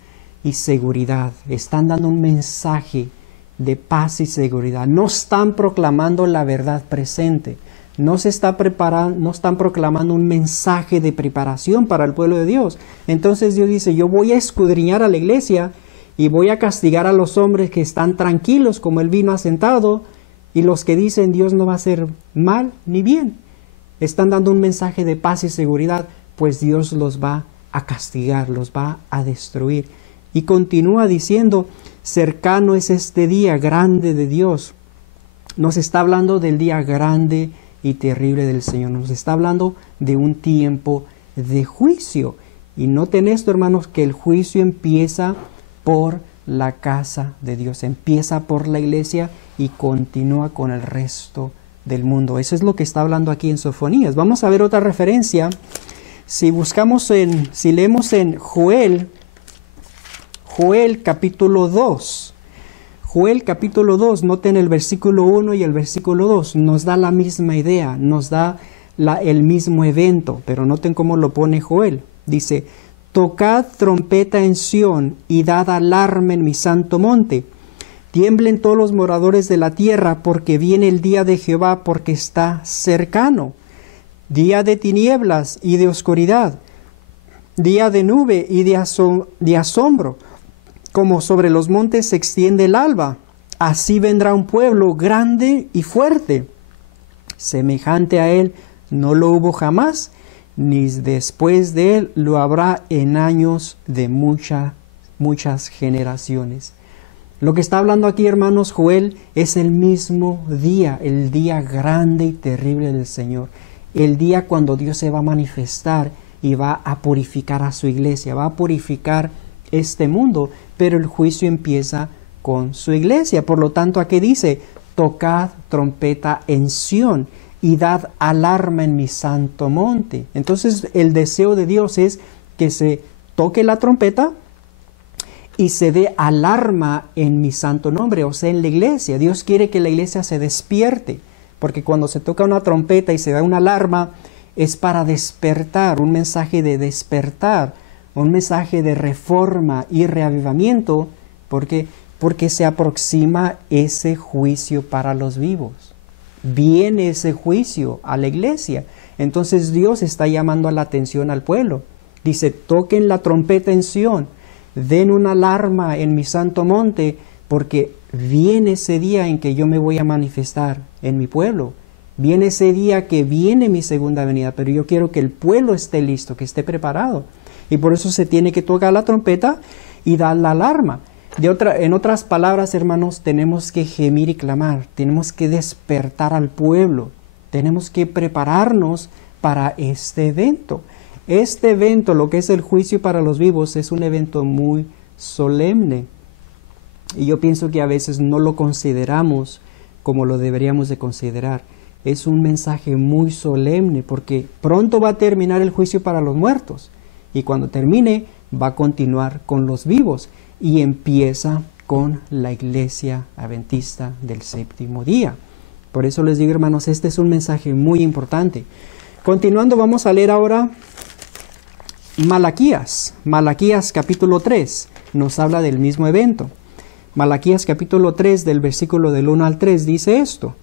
y seguridad. Están dando un mensaje de paz y seguridad. No están proclamando la verdad presente. No están proclamando un mensaje de preparación para el pueblo de Dios. Entonces Dios dice, yo voy a escudriñar a la iglesia y voy a castigar a los hombres que están tranquilos como el vino asentado, y los que dicen Dios no va a hacer mal ni bien. Están dando un mensaje de paz y seguridad, pues Dios los va a castigar, los va a destruir. Y continúa diciendo, cercano es este día grande de Dios. Nos está hablando del día grande y terrible del Señor. Nos está hablando de un tiempo de juicio. Y noten esto, hermanos, que el juicio empieza por la casa de Dios, empieza por la iglesia y continúa con el resto del mundo. Eso es lo que está hablando aquí en Sofonías. Vamos a ver otra referencia. Si leemos en Joel capítulo 2. Joel capítulo 2, noten el versículo 1 y el versículo 2. Nos da la misma idea, nos da el mismo evento, pero noten cómo lo pone Joel. Dice, tocad trompeta en Sión y dad alarma en mi santo monte. Tiemblen todos los moradores de la tierra, porque viene el día de Jehová, porque está cercano. Día de tinieblas y de oscuridad, día de nube y de asombro, como sobre los montes se extiende el alba. Así vendrá un pueblo grande y fuerte. Semejante a él no lo hubo jamás, ni después de él lo habrá en años de muchas generaciones. Lo que está hablando aquí, hermanos, Joel, es el mismo día, el día grande y terrible del Señor. El día cuando Dios se va a manifestar y va a purificar a su iglesia, va a purificar este mundo, pero el juicio empieza con su iglesia. Por lo tanto, aquí dice, tocad trompeta en Sión y dad alarma en mi santo monte. Entonces, el deseo de Dios es que se toque la trompeta y se dé alarma en mi santo nombre, o sea, en la iglesia. Dios quiere que la iglesia se despierte, porque cuando se toca una trompeta y se da una alarma, es para despertar, un mensaje de despertar, un mensaje de reforma y reavivamiento, porque se aproxima ese juicio para los vivos. Viene ese juicio a la iglesia. Entonces Dios está llamando a la atención al pueblo. Dice, toquen la trompeta en Sión, den una alarma en mi santo monte, porque viene ese día en que yo me voy a manifestar en mi pueblo. Viene ese día que viene mi segunda venida, pero yo quiero que el pueblo esté listo, que esté preparado. Y por eso se tiene que tocar la trompeta y dar la alarma. En otras palabras, hermanos, tenemos que gemir y clamar, tenemos que despertar al pueblo, tenemos que prepararnos para este evento. Este evento, lo que es el juicio para los vivos, es un evento muy solemne. Y yo pienso que a veces no lo consideramos como lo deberíamos de considerar. Es un mensaje muy solemne porque pronto va a terminar el juicio para los muertos. Y cuando termine, va a continuar con los vivos. Y empieza con la iglesia adventista del séptimo día. Por eso les digo, hermanos, este es un mensaje muy importante. Continuando, vamos a leer ahora Malaquías. Malaquías capítulo 3 nos habla del mismo evento. Malaquías capítulo 3 del versículo del 1 al 3 dice esto: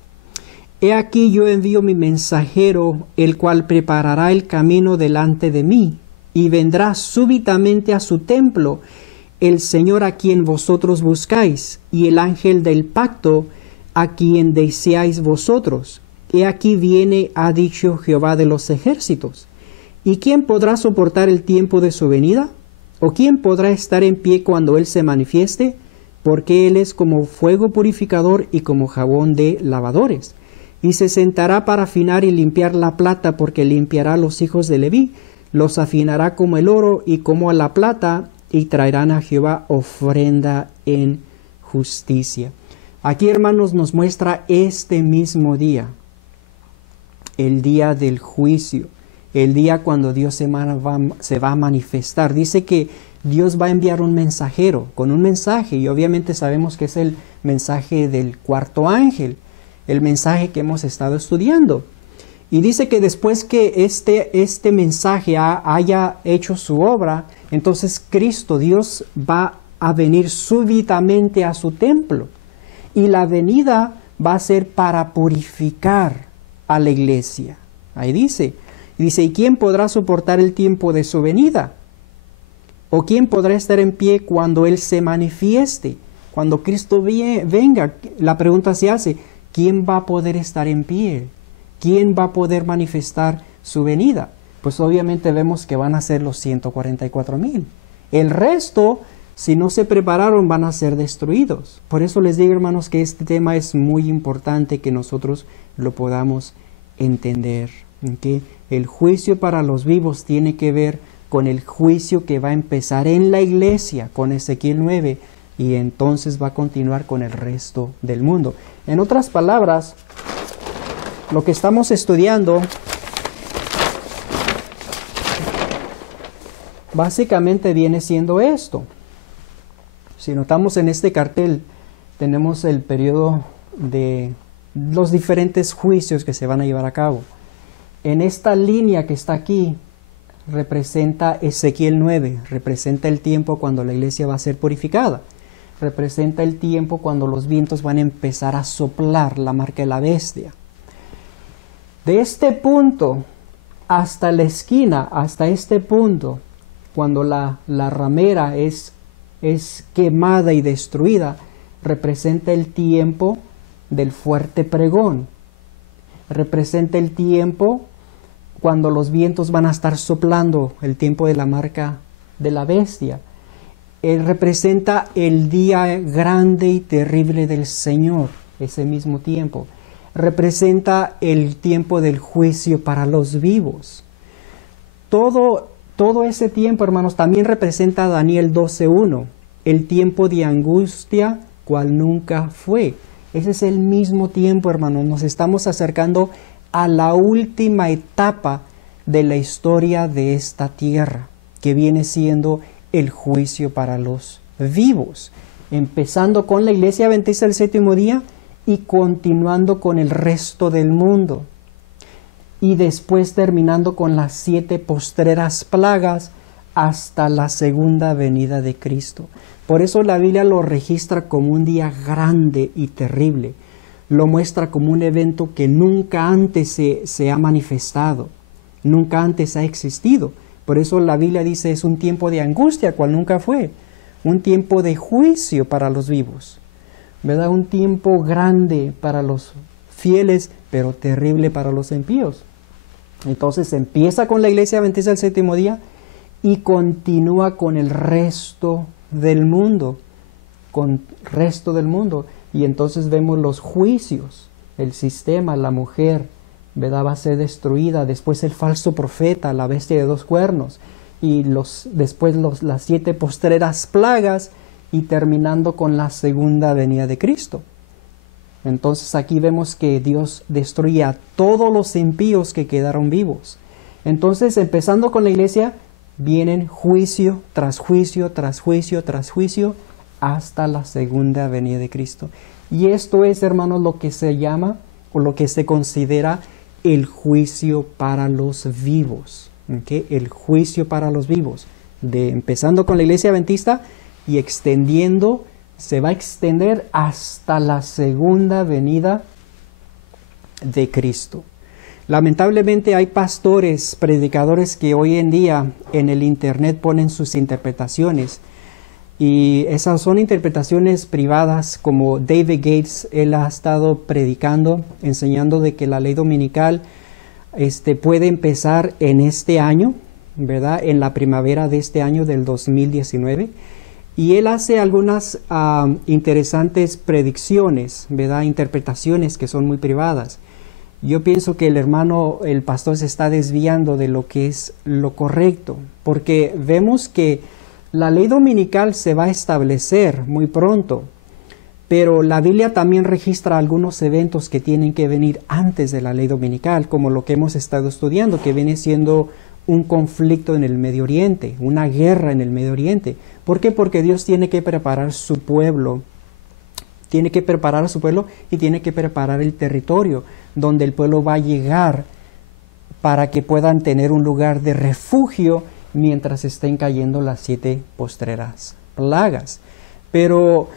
He aquí yo envío mi mensajero, el cual preparará el camino delante de mí, y vendrá súbitamente a su templo el Señor a quien vosotros buscáis, y el ángel del pacto a quien deseáis vosotros. He aquí viene, ha dicho Jehová de los ejércitos. ¿Y quién podrá soportar el tiempo de su venida? ¿O quién podrá estar en pie cuando Él se manifieste? Porque Él es como fuego purificador y como jabón de lavadores. Y se sentará para afinar y limpiar la plata, porque limpiará a los hijos de Leví, los afinará como el oro y como a la plata, y traerán a Jehová ofrenda en justicia. Aquí, hermanos, nos muestra este mismo día, el día del juicio, el día cuando Dios se va a manifestar. Dice que Dios va a enviar un mensajero con un mensaje, y obviamente sabemos que es el mensaje del cuarto ángel, el mensaje que hemos estado estudiando. Y dice que después que este mensaje haya hecho su obra, entonces Cristo, Dios, va a venir súbitamente a su templo. Y la venida va a ser para purificar a la iglesia. Ahí dice, ¿y quién podrá soportar el tiempo de su venida? ¿O quién podrá estar en pie cuando Él se manifieste? Cuando Cristo venga, la pregunta se hace, ¿quién va a poder estar en pie? ¿Quién va a poder manifestar su venida? Pues obviamente vemos que van a ser los 144,000. El resto, si no se prepararon, van a ser destruidos. Por eso les digo, hermanos, que este tema es muy importante que nosotros lo podamos entender. ¿Okay? El juicio para los vivos tiene que ver con el juicio que va a empezar en la iglesia, con Ezequiel 9, y entonces va a continuar con el resto del mundo. En otras palabras, lo que estamos estudiando básicamente viene siendo esto. Si notamos en este cartel, tenemos el periodo de los diferentes juicios que se van a llevar a cabo. En esta línea que está aquí, representa Ezequiel 9, representa el tiempo cuando la iglesia va a ser purificada. Representa el tiempo cuando los vientos van a empezar a soplar, la marca de la bestia. De este punto hasta la esquina, hasta este punto, cuando la ramera es quemada y destruida, representa el tiempo del fuerte pregón. Representa el tiempo cuando los vientos van a estar soplando, el tiempo de la marca de la bestia. Representa el día grande y terrible del Señor, ese mismo tiempo. Representa el tiempo del juicio para los vivos. Todo ese tiempo, hermanos, también representa a Daniel 12:1, el tiempo de angustia cual nunca fue. Ese es el mismo tiempo, hermanos. Nos estamos acercando a la última etapa de la historia de esta tierra, que viene siendo el juicio para los vivos, empezando con la iglesia adventista del séptimo día y continuando con el resto del mundo, y después terminando con las 7 postreras plagas hasta la segunda venida de Cristo. Por eso la Biblia lo registra como un día grande y terrible. Lo muestra como un evento que nunca antes se ha manifestado, nunca antes ha existido. Por eso la Biblia dice es un tiempo de angustia, cual nunca fue, un tiempo de juicio para los vivos, ¿verdad? Un tiempo grande para los fieles, pero terrible para los impíos. Entonces empieza con la iglesia adventista del séptimo día y continúa con el resto del mundo, y entonces vemos los juicios, el sistema, la mujer ¿verdad? Va a ser destruida. Después el falso profeta, la bestia de dos cuernos, y después las 7 postreras plagas, y terminando con la segunda venida de Cristo. Entonces aquí vemos que Dios destruye a todos los impíos que quedaron vivos. Entonces, empezando con la iglesia, vienen juicio tras juicio, tras juicio, tras juicio, hasta la segunda venida de Cristo. Y esto es, hermanos, lo que se llama, o lo que se considera el juicio para los vivos. ¿Okay? El juicio para los vivos. Empezando con la iglesia adventista y extendiendo, se va a extender hasta la segunda venida de Cristo. Lamentablemente hay pastores, predicadores que hoy en día en el internet ponen sus interpretaciones, y esas son interpretaciones privadas, como David Gates. Él ha estado predicando, enseñando de que la ley dominical puede empezar en este año, ¿verdad? En la primavera de este año del 2019. Y él hace algunas interesantes predicciones, ¿verdad? Interpretaciones que son muy privadas. Yo pienso que el pastor se está desviando de lo que es lo correcto, porque vemos que la ley dominical se va a establecer muy pronto, pero la Biblia también registra algunos eventos que tienen que venir antes de la ley dominical, como lo que hemos estado estudiando, que viene siendo un conflicto en el Medio Oriente, una guerra en el Medio Oriente. ¿Por qué? Porque Dios tiene que preparar su pueblo, y tiene que preparar el territorio donde el pueblo va a llegar, para que puedan tener un lugar de refugio mientras estén cayendo las 7 postreras plagas. Pero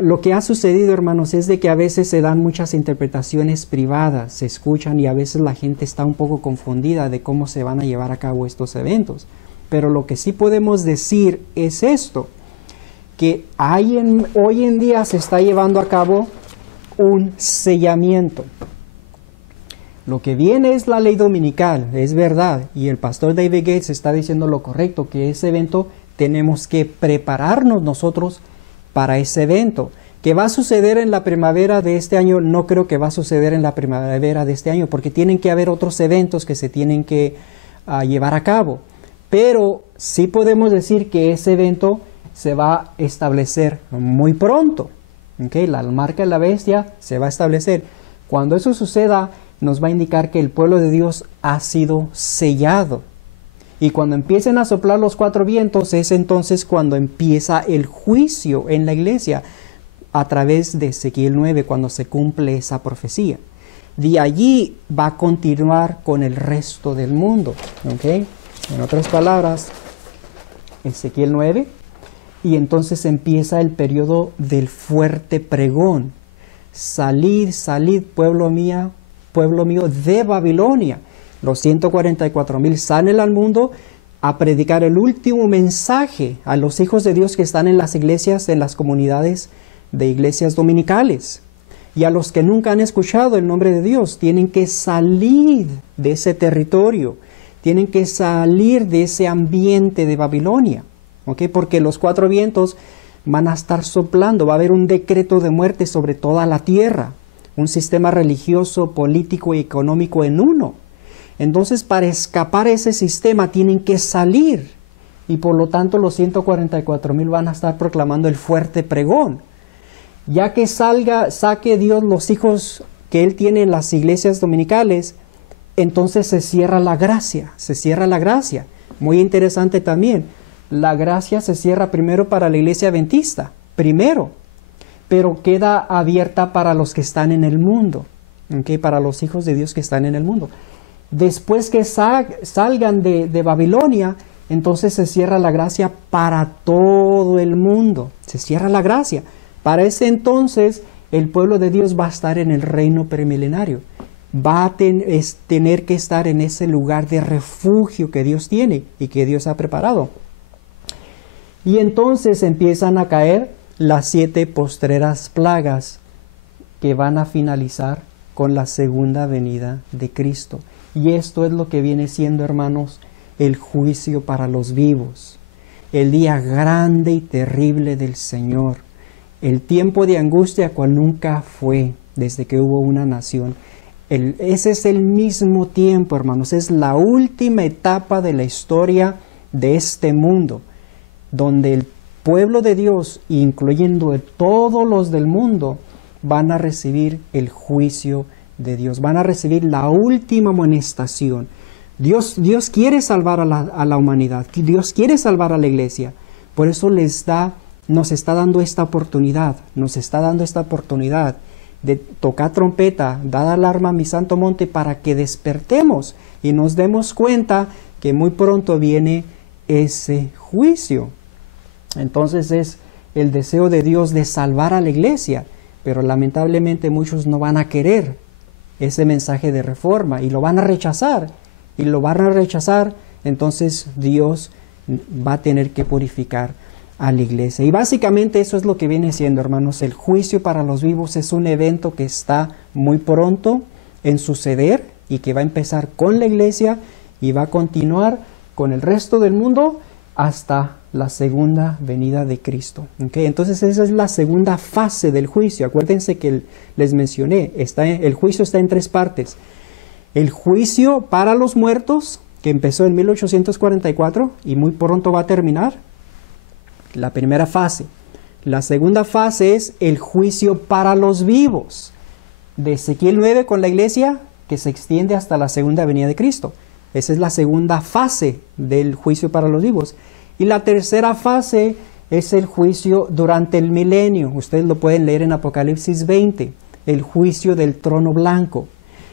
lo que ha sucedido, hermanos, es de que a veces se dan muchas interpretaciones privadas, se escuchan, y a veces la gente está un poco confundida de cómo se van a llevar a cabo estos eventos. Pero lo que sí podemos decir es esto, que hoy en día se está llevando a cabo un sellamiento. Lo que viene es la ley dominical, es verdad, y el pastor David Gates está diciendo lo correcto, que ese evento tenemos que prepararnos nosotros para ese evento. ¿Que va a suceder en la primavera de este año? No creo que va a suceder en la primavera de este año, porque tienen que haber otros eventos que se tienen que llevar a cabo. Pero sí podemos decir que ese evento se va a establecer muy pronto. ¿Okay? La marca de la bestia se va a establecer. Cuando eso suceda, nos va a indicar que el pueblo de Dios ha sido sellado. Y cuando empiecen a soplar los 4 vientos, es entonces cuando empieza el juicio en la iglesia, a través de Ezequiel 9, cuando se cumple esa profecía. De allí va a continuar con el resto del mundo. ¿Okay? En otras palabras, Ezequiel 9, y entonces empieza el periodo del fuerte pregón. Salid, salid, pueblo mío, de Babilonia. Los 144,000 salen al mundo a predicar el último mensaje a los hijos de Dios que están en las iglesias, en las comunidades de iglesias dominicales. Y a los que nunca han escuchado el nombre de Dios, tienen que salir de ese territorio, tienen que salir de ese ambiente de Babilonia, ¿okay? Porque los 4 vientos van a estar soplando, va a haber un decreto de muerte sobre toda la tierra, un sistema religioso, político y económico en uno. Entonces, para escapar a ese sistema tienen que salir, y por lo tanto los 144,000 van a estar proclamando el fuerte pregón. Ya que saque Dios los hijos que Él tiene en las iglesias dominicales, entonces se cierra la gracia, Muy interesante también, la gracia se cierra primero para la iglesia adventista, pero queda abierta para los que están en el mundo, ¿okay? Para los hijos de Dios que están en el mundo. Después que salgan de Babilonia, entonces se cierra la gracia para todo el mundo, se cierra la gracia. Para ese entonces, el pueblo de Dios va a estar en el reino premilenario. Va a tener que estar en ese lugar de refugio que Dios tiene y que Dios ha preparado. Y entonces empiezan a caer las 7 postreras plagas, que van a finalizar con la segunda venida de Cristo. Y esto es lo que viene siendo, hermanos, el juicio para los vivos. El día grande y terrible del Señor. El tiempo de angustia cual nunca fue desde que hubo una nación. Ese es el mismo tiempo, hermanos. Es la última etapa de la historia de este mundo, donde el pueblo de Dios, incluyendo todos los del mundo, van a recibir el juicio de Dios. Van a recibir la última amonestación. Dios quiere salvar a la humanidad. Dios quiere salvar a la iglesia. Por eso nos está dando esta oportunidad. Nos está dando esta oportunidad de tocar trompeta, dar alarma a mi santo monte, para que despertemos y nos demos cuenta que muy pronto viene ese juicio. Entonces es el deseo de Dios de salvar a la iglesia, pero lamentablemente muchos no van a querer ese mensaje de reforma y lo van a rechazar. Y lo van a rechazar, entonces Dios va a tener que purificar a la iglesia. Y básicamente eso es lo que viene siendo, hermanos. El juicio para los vivos es un evento que está muy pronto en suceder y que va a empezar con la iglesia y va a continuar con el resto del mundo hasta la segunda venida de Cristo. ¿Okay? Entonces esa es la segunda fase del juicio. Acuérdense que les mencioné, el juicio está en 3 partes. El juicio para los muertos, que empezó en 1844 y muy pronto va a terminar, la primera fase. La segunda fase es el juicio para los vivos, de Ezequiel 9 con la iglesia, que se extiende hasta la segunda venida de Cristo. Esa es la segunda fase del juicio para los vivos. Y la tercera fase es el juicio durante el milenio. Ustedes lo pueden leer en Apocalipsis 20, el juicio del trono blanco.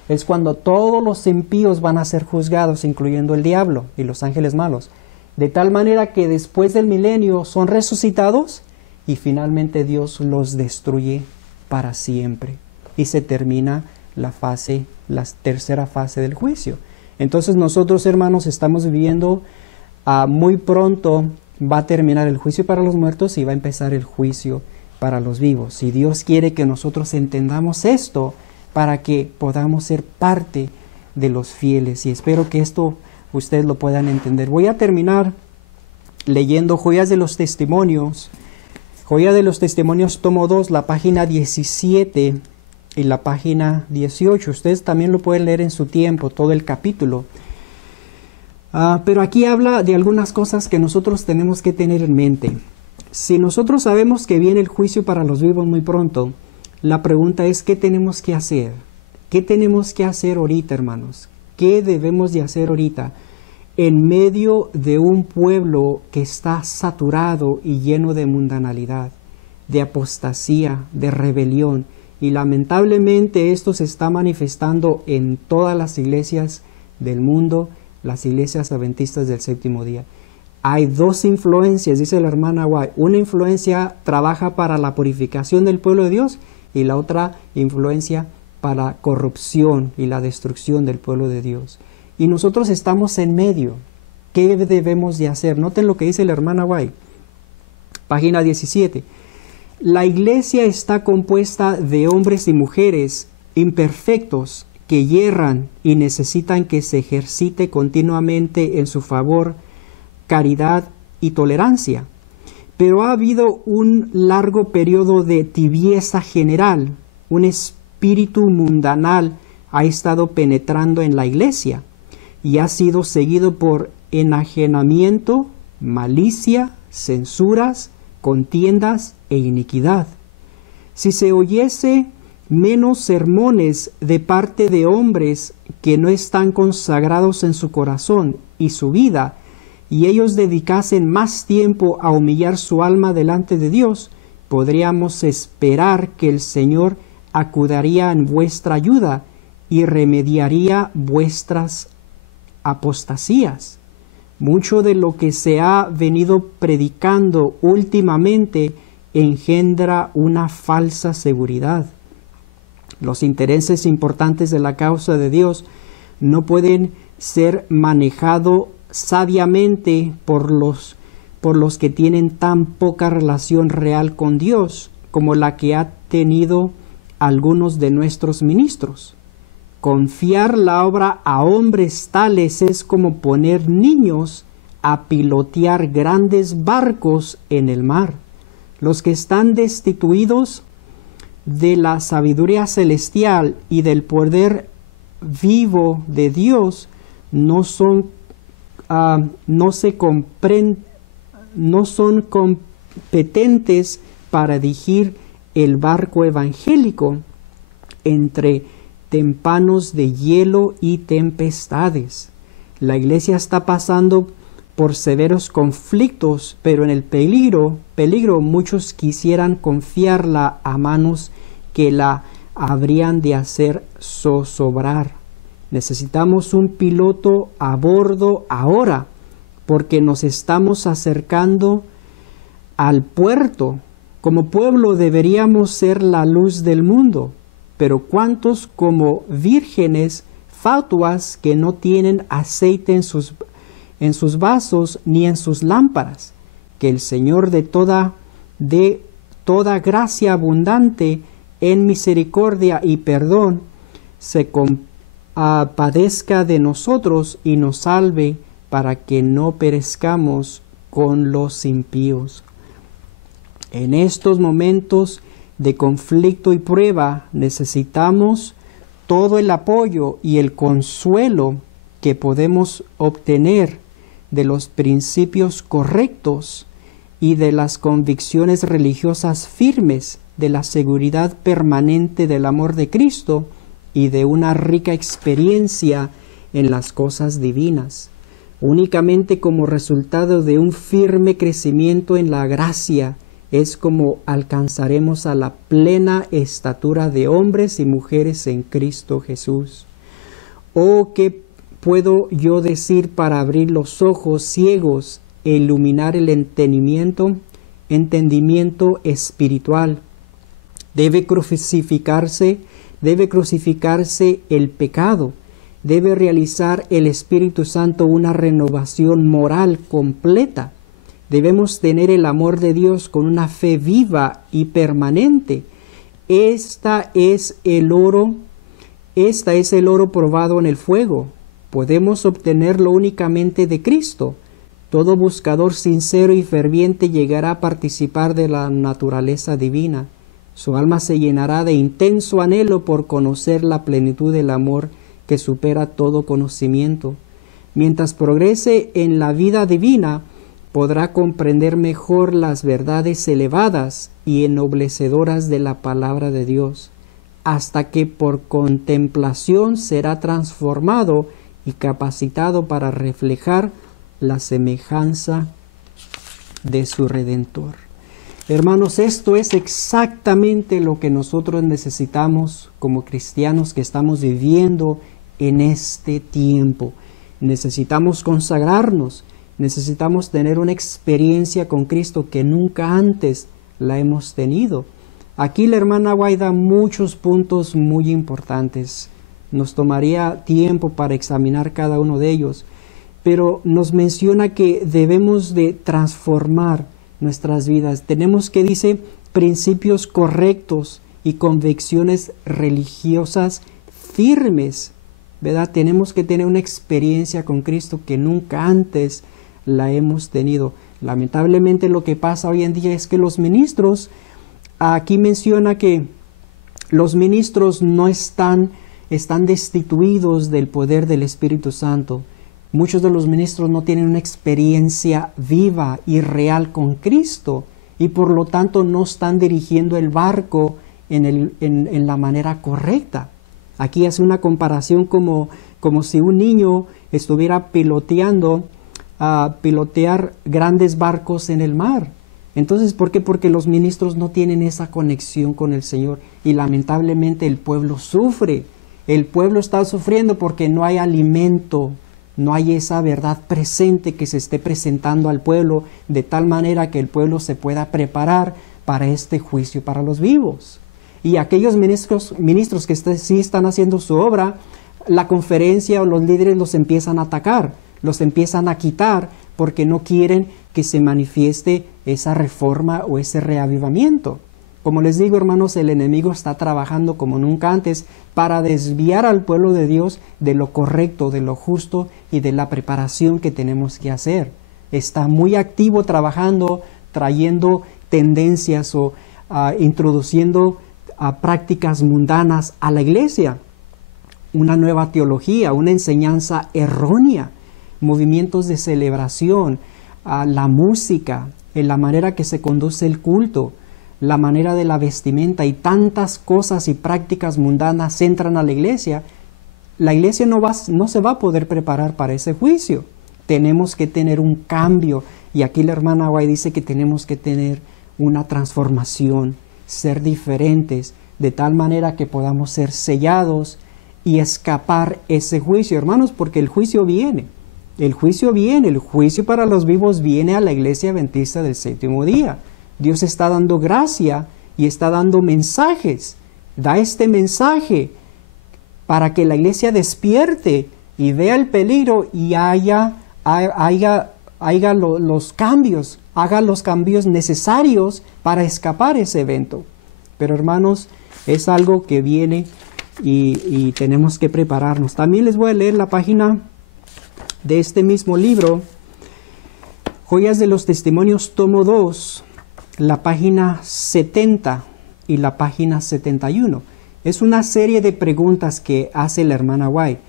Es cuando todos los impíos van a ser juzgados, incluyendo el diablo y los ángeles malos. De tal manera que después del milenio son resucitados y finalmente Dios los destruye para siempre. Y se termina la tercera fase del juicio. Entonces nosotros, hermanos, estamos viviendo muy pronto va a terminar el juicio para los muertos y va a empezar el juicio para los vivos. Y Dios quiere que nosotros entendamos esto para que podamos ser parte de los fieles. Y espero que esto ustedes lo puedan entender. Voy a terminar leyendo Joyas de los Testimonios. Joya de los Testimonios, tomo 2, la página 17 y la página 18. Ustedes también lo pueden leer en su tiempo, todo el capítulo. Pero aquí habla de algunas cosas que nosotros tenemos que tener en mente. Si nosotros sabemos que viene el juicio para los vivos muy pronto, la pregunta es, ¿qué tenemos que hacer? ¿Qué tenemos que hacer ahorita, hermanos? ¿Qué debemos de hacer ahorita en medio de un pueblo que está saturado y lleno de mundanalidad, de apostasía, de rebelión? Y lamentablemente esto se está manifestando en todas las iglesias del mundo, las iglesias adventistas del séptimo día. Hay 2 influencias, dice la hermana White. Una influencia trabaja para la purificación del pueblo de Dios y la otra influencia para corrupción y la destrucción del pueblo de Dios. Y nosotros estamos en medio. ¿Qué debemos de hacer? Noten lo que dice la hermana White. Página 17. La iglesia está compuesta de hombres y mujeres imperfectos que yerran y necesitan que se ejercite continuamente en su favor caridad y tolerancia. Pero ha habido un largo periodo de tibieza general. Un espíritu mundanal ha estado penetrando en la iglesia y ha sido seguido por enajenamiento, malicia, censuras, contiendas e iniquidad. Si se oyese menos sermones de parte de hombres que no están consagrados en su corazón y su vida, y ellos dedicasen más tiempo a humillar su alma delante de Dios, podríamos esperar que el Señor acudiría en vuestra ayuda y remediaría vuestras apostasías. Mucho de lo que se ha venido predicando últimamente engendra una falsa seguridad. Los intereses importantes de la causa de Dios no pueden ser manejados sabiamente por los que tienen tan poca relación real con Dios como la que ha tenido algunos de nuestros ministros. Confiar la obra a hombres tales es como poner niños a pilotear grandes barcos en el mar. Los que están destituidos de la sabiduría celestial y del poder vivo de Dios no son competentes para dirigir el barco evangélico entre tempanos de hielo y tempestades. La iglesia está pasando por severos conflictos, pero en el peligro muchos quisieran confiarla a manos que la habrían de hacer zozobrar. Necesitamos un piloto a bordo ahora, porque nos estamos acercando al puerto. Como pueblo deberíamos ser la luz del mundo, pero ¿cuántos como vírgenes fatuas que no tienen aceite en sus vasos ni en sus lámparas? Que el Señor de toda gracia abundante en misericordia y perdón se compadezca de nosotros y nos salve para que no perezcamos con los impíos. En estos momentos de conflicto y prueba necesitamos todo el apoyo y el consuelo que podemos obtener de los principios correctos y de las convicciones religiosas firmes, de la seguridad permanente del amor de Cristo y de una rica experiencia en las cosas divinas. Únicamente como resultado de un firme crecimiento en la gracia es como alcanzaremos a la plena estatura de hombres y mujeres en Cristo Jesús. Oh, ¿qué puedo yo decir para abrir los ojos ciegos e iluminar el entendimiento espiritual? Debe crucificarse el pecado. Debe realizar el Espíritu Santo una renovación moral completa. Debemos tener el amor de Dios con una fe viva y permanente. Esta es el oro probado en el fuego. Podemos obtenerlo únicamente de Cristo. Todo buscador sincero y ferviente llegará a participar de la naturaleza divina. Su alma se llenará de intenso anhelo por conocer la plenitud del amor que supera todo conocimiento. Mientras progrese en la vida divina, podrá comprender mejor las verdades elevadas y ennoblecedoras de la palabra de Dios, hasta que por contemplación será transformado y capacitado para reflejar la semejanza de su Redentor. Hermanos, esto es exactamente lo que nosotros necesitamos como cristianos que estamos viviendo en este tiempo. Necesitamos consagrarnos, necesitamos tener una experiencia con Cristo que nunca antes la hemos tenido. Aquí la hermana White da muchos puntos muy importantes. Nos tomaría tiempo para examinar cada uno de ellos, pero nos menciona que debemos de transformar nuestras vidas. Tenemos que, dice, principios correctos y convicciones religiosas firmes, ¿verdad? Tenemos que tener una experiencia con Cristo que nunca antes la hemos tenido. Lamentablemente lo que pasa hoy en día es que los ministros, aquí menciona que los ministros no están destituidos del poder del Espíritu Santo. Muchos de los ministros no tienen una experiencia viva y real con Cristo y por lo tanto no están dirigiendo el barco en la manera correcta. Aquí hace una comparación como si un niño estuviera pilotear grandes barcos en el mar. Entonces, ¿por qué? Porque los ministros no tienen esa conexión con el Señor y lamentablemente el pueblo sufre. El pueblo está sufriendo porque no hay alimento, no hay esa verdad presente que se esté presentando al pueblo de tal manera que el pueblo se pueda preparar para este juicio para los vivos. Y aquellos ministros que sí están haciendo su obra, la conferencia o los líderes los empiezan a atacar, los empiezan a quitar porque no quieren que se manifieste esa reforma o ese reavivamiento. Como les digo, hermanos, el enemigo está trabajando como nunca antes para desviar al pueblo de Dios de lo correcto, de lo justo y de la preparación que tenemos que hacer. Está muy activo trabajando, trayendo tendencias o introduciendo prácticas mundanas a la iglesia. una nueva teología, una enseñanza errónea, movimientos de celebración, la música, en la manera que se conduce el culto, la manera de la vestimenta y tantas cosas y prácticas mundanas entran a la iglesia no se va a poder preparar para ese juicio. Tenemos que tener un cambio, y aquí la hermana White dice que tenemos que tener una transformación, ser diferentes, de tal manera que podamos ser sellados y escapar ese juicio, hermanos, porque el juicio viene. El juicio viene, el juicio para los vivos viene a la iglesia adventista del séptimo día. Dios está dando gracia y está dando mensajes. Da este mensaje para que la iglesia despierte y vea el peligro y haga los cambios necesarios para escapar ese evento. Pero hermanos, es algo que viene y tenemos que prepararnos. También les voy a leer la página de este mismo libro, Joyas de los Testimonios, tomo 2, la página 70 y la página 71. Es una serie de preguntas que hace la hermana White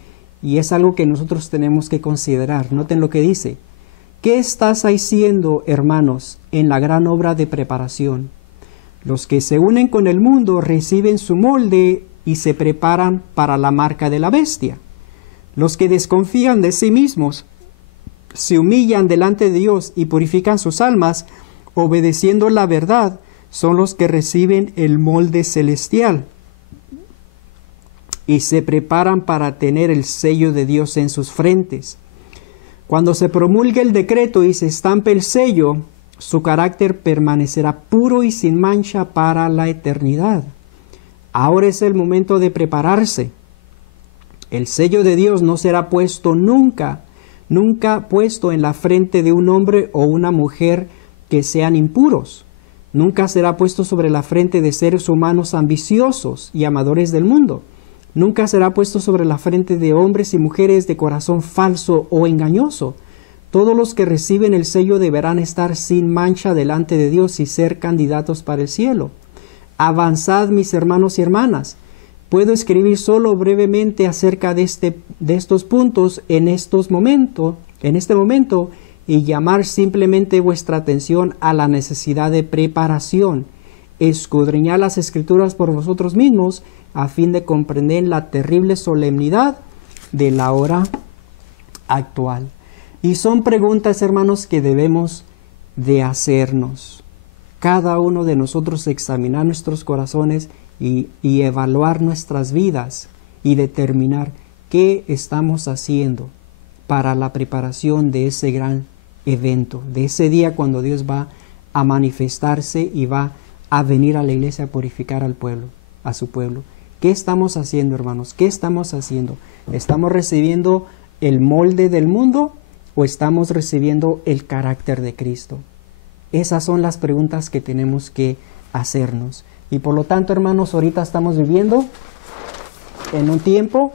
y es algo que nosotros tenemos que considerar. Noten lo que dice. ¿Qué estás haciendo, hermanos, en la gran obra de preparación? Los que se unen con el mundo reciben su molde y se preparan para la marca de la bestia. Los que desconfían de sí mismos se humillan delante de Dios y purifican sus almas, obedeciendo la verdad, son los que reciben el molde celestial y se preparan para tener el sello de Dios en sus frentes. Cuando se promulgue el decreto y se estampe el sello, su carácter permanecerá puro y sin mancha para la eternidad. Ahora es el momento de prepararse. El sello de Dios no será puesto nunca puesto en la frente de un hombre o una mujer que sean impuros. Nunca será puesto sobre la frente de seres humanos ambiciosos y amadores del mundo. Nunca será puesto sobre la frente de hombres y mujeres de corazón falso o engañoso. Todos los que reciben el sello deberán estar sin mancha delante de Dios y ser candidatos para el cielo. Avanzad, mis hermanos y hermanas. Puedo escribir solo brevemente acerca de estos puntos en este momento, y llamar simplemente vuestra atención a la necesidad de preparación. Escudriñad las Escrituras por vosotros mismos, a fin de comprender la terrible solemnidad de la hora actual. Y son preguntas, hermanos, que debemos de hacernos. Cada uno de nosotros examinar nuestros corazones y evaluar nuestras vidas y determinar qué estamos haciendo para la preparación de ese gran evento, de ese día cuando Dios va a manifestarse y va a venir a la iglesia a purificar al pueblo, a su pueblo. ¿Qué estamos haciendo, hermanos? ¿Qué estamos haciendo? ¿Estamos recibiendo el molde del mundo o estamos recibiendo el carácter de Cristo? Esas son las preguntas que tenemos que hacernos. Y por lo tanto, hermanos, ahorita estamos viviendo en un tiempo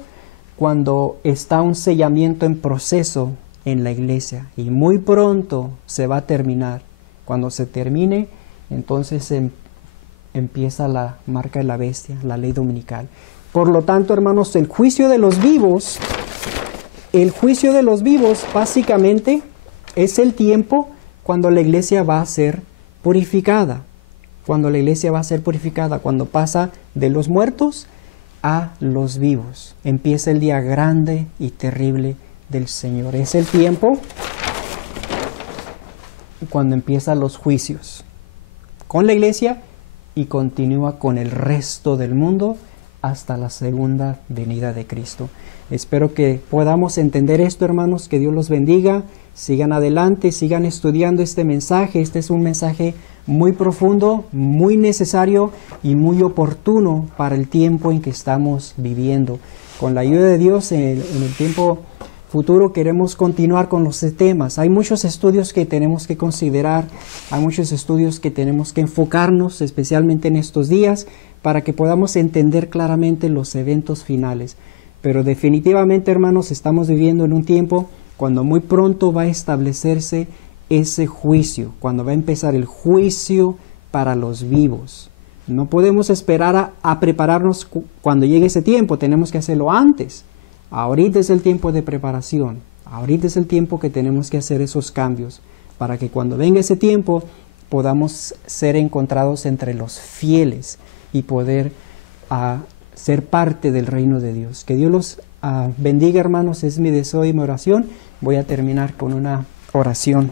cuando está un sellamiento en proceso en la iglesia y muy pronto se va a terminar. Cuando se termine, entonces empieza la marca de la bestia, la ley dominical. Por lo tanto, hermanos, el juicio de los vivos básicamente es el tiempo cuando la iglesia va a ser purificada. Cuando la iglesia va a ser purificada, cuando pasa de los muertos a los vivos. Empieza el día grande y terrible del Señor. Es el tiempo cuando empiezan los juicios con la iglesia y continúa con el resto del mundo hasta la segunda venida de Cristo. Espero que podamos entender esto, hermanos, que Dios los bendiga, sigan adelante, sigan estudiando este mensaje. Este es un mensaje muy profundo, muy necesario y muy oportuno para el tiempo en que estamos viviendo. Con la ayuda de Dios, en el tiempo futuro queremos continuar con los temas. Hay muchos estudios que tenemos que considerar, hay muchos estudios que tenemos que enfocarnos, especialmente en estos días, para que podamos entender claramente los eventos finales. Pero definitivamente, hermanos, estamos viviendo en un tiempo cuando muy pronto va a establecerse ese juicio, cuando va a empezar el juicio para los vivos. No podemos esperar a prepararnos cuando llegue ese tiempo, tenemos que hacerlo antes. Ahorita es el tiempo de preparación, ahorita es el tiempo que tenemos que hacer esos cambios, para que cuando venga ese tiempo podamos ser encontrados entre los fieles y poder ser parte del reino de Dios. Que Dios los bendiga, hermanos, es mi deseo y mi oración. Voy a terminar con una oración.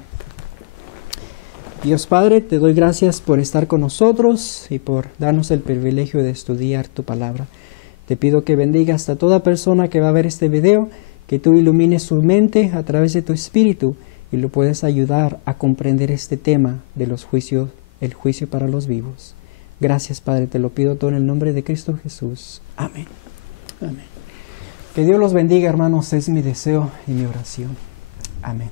Dios Padre, te doy gracias por estar con nosotros y por darnos el privilegio de estudiar tu palabra. Te pido que bendigas a toda persona que va a ver este video, que tú ilumines su mente a través de tu Espíritu y lo puedes ayudar a comprender este tema de los juicios, el juicio para los vivos. Gracias, Padre, te lo pido todo en el nombre de Cristo Jesús. Amén. Amén. Que Dios los bendiga, hermanos, es mi deseo y mi oración. Amén.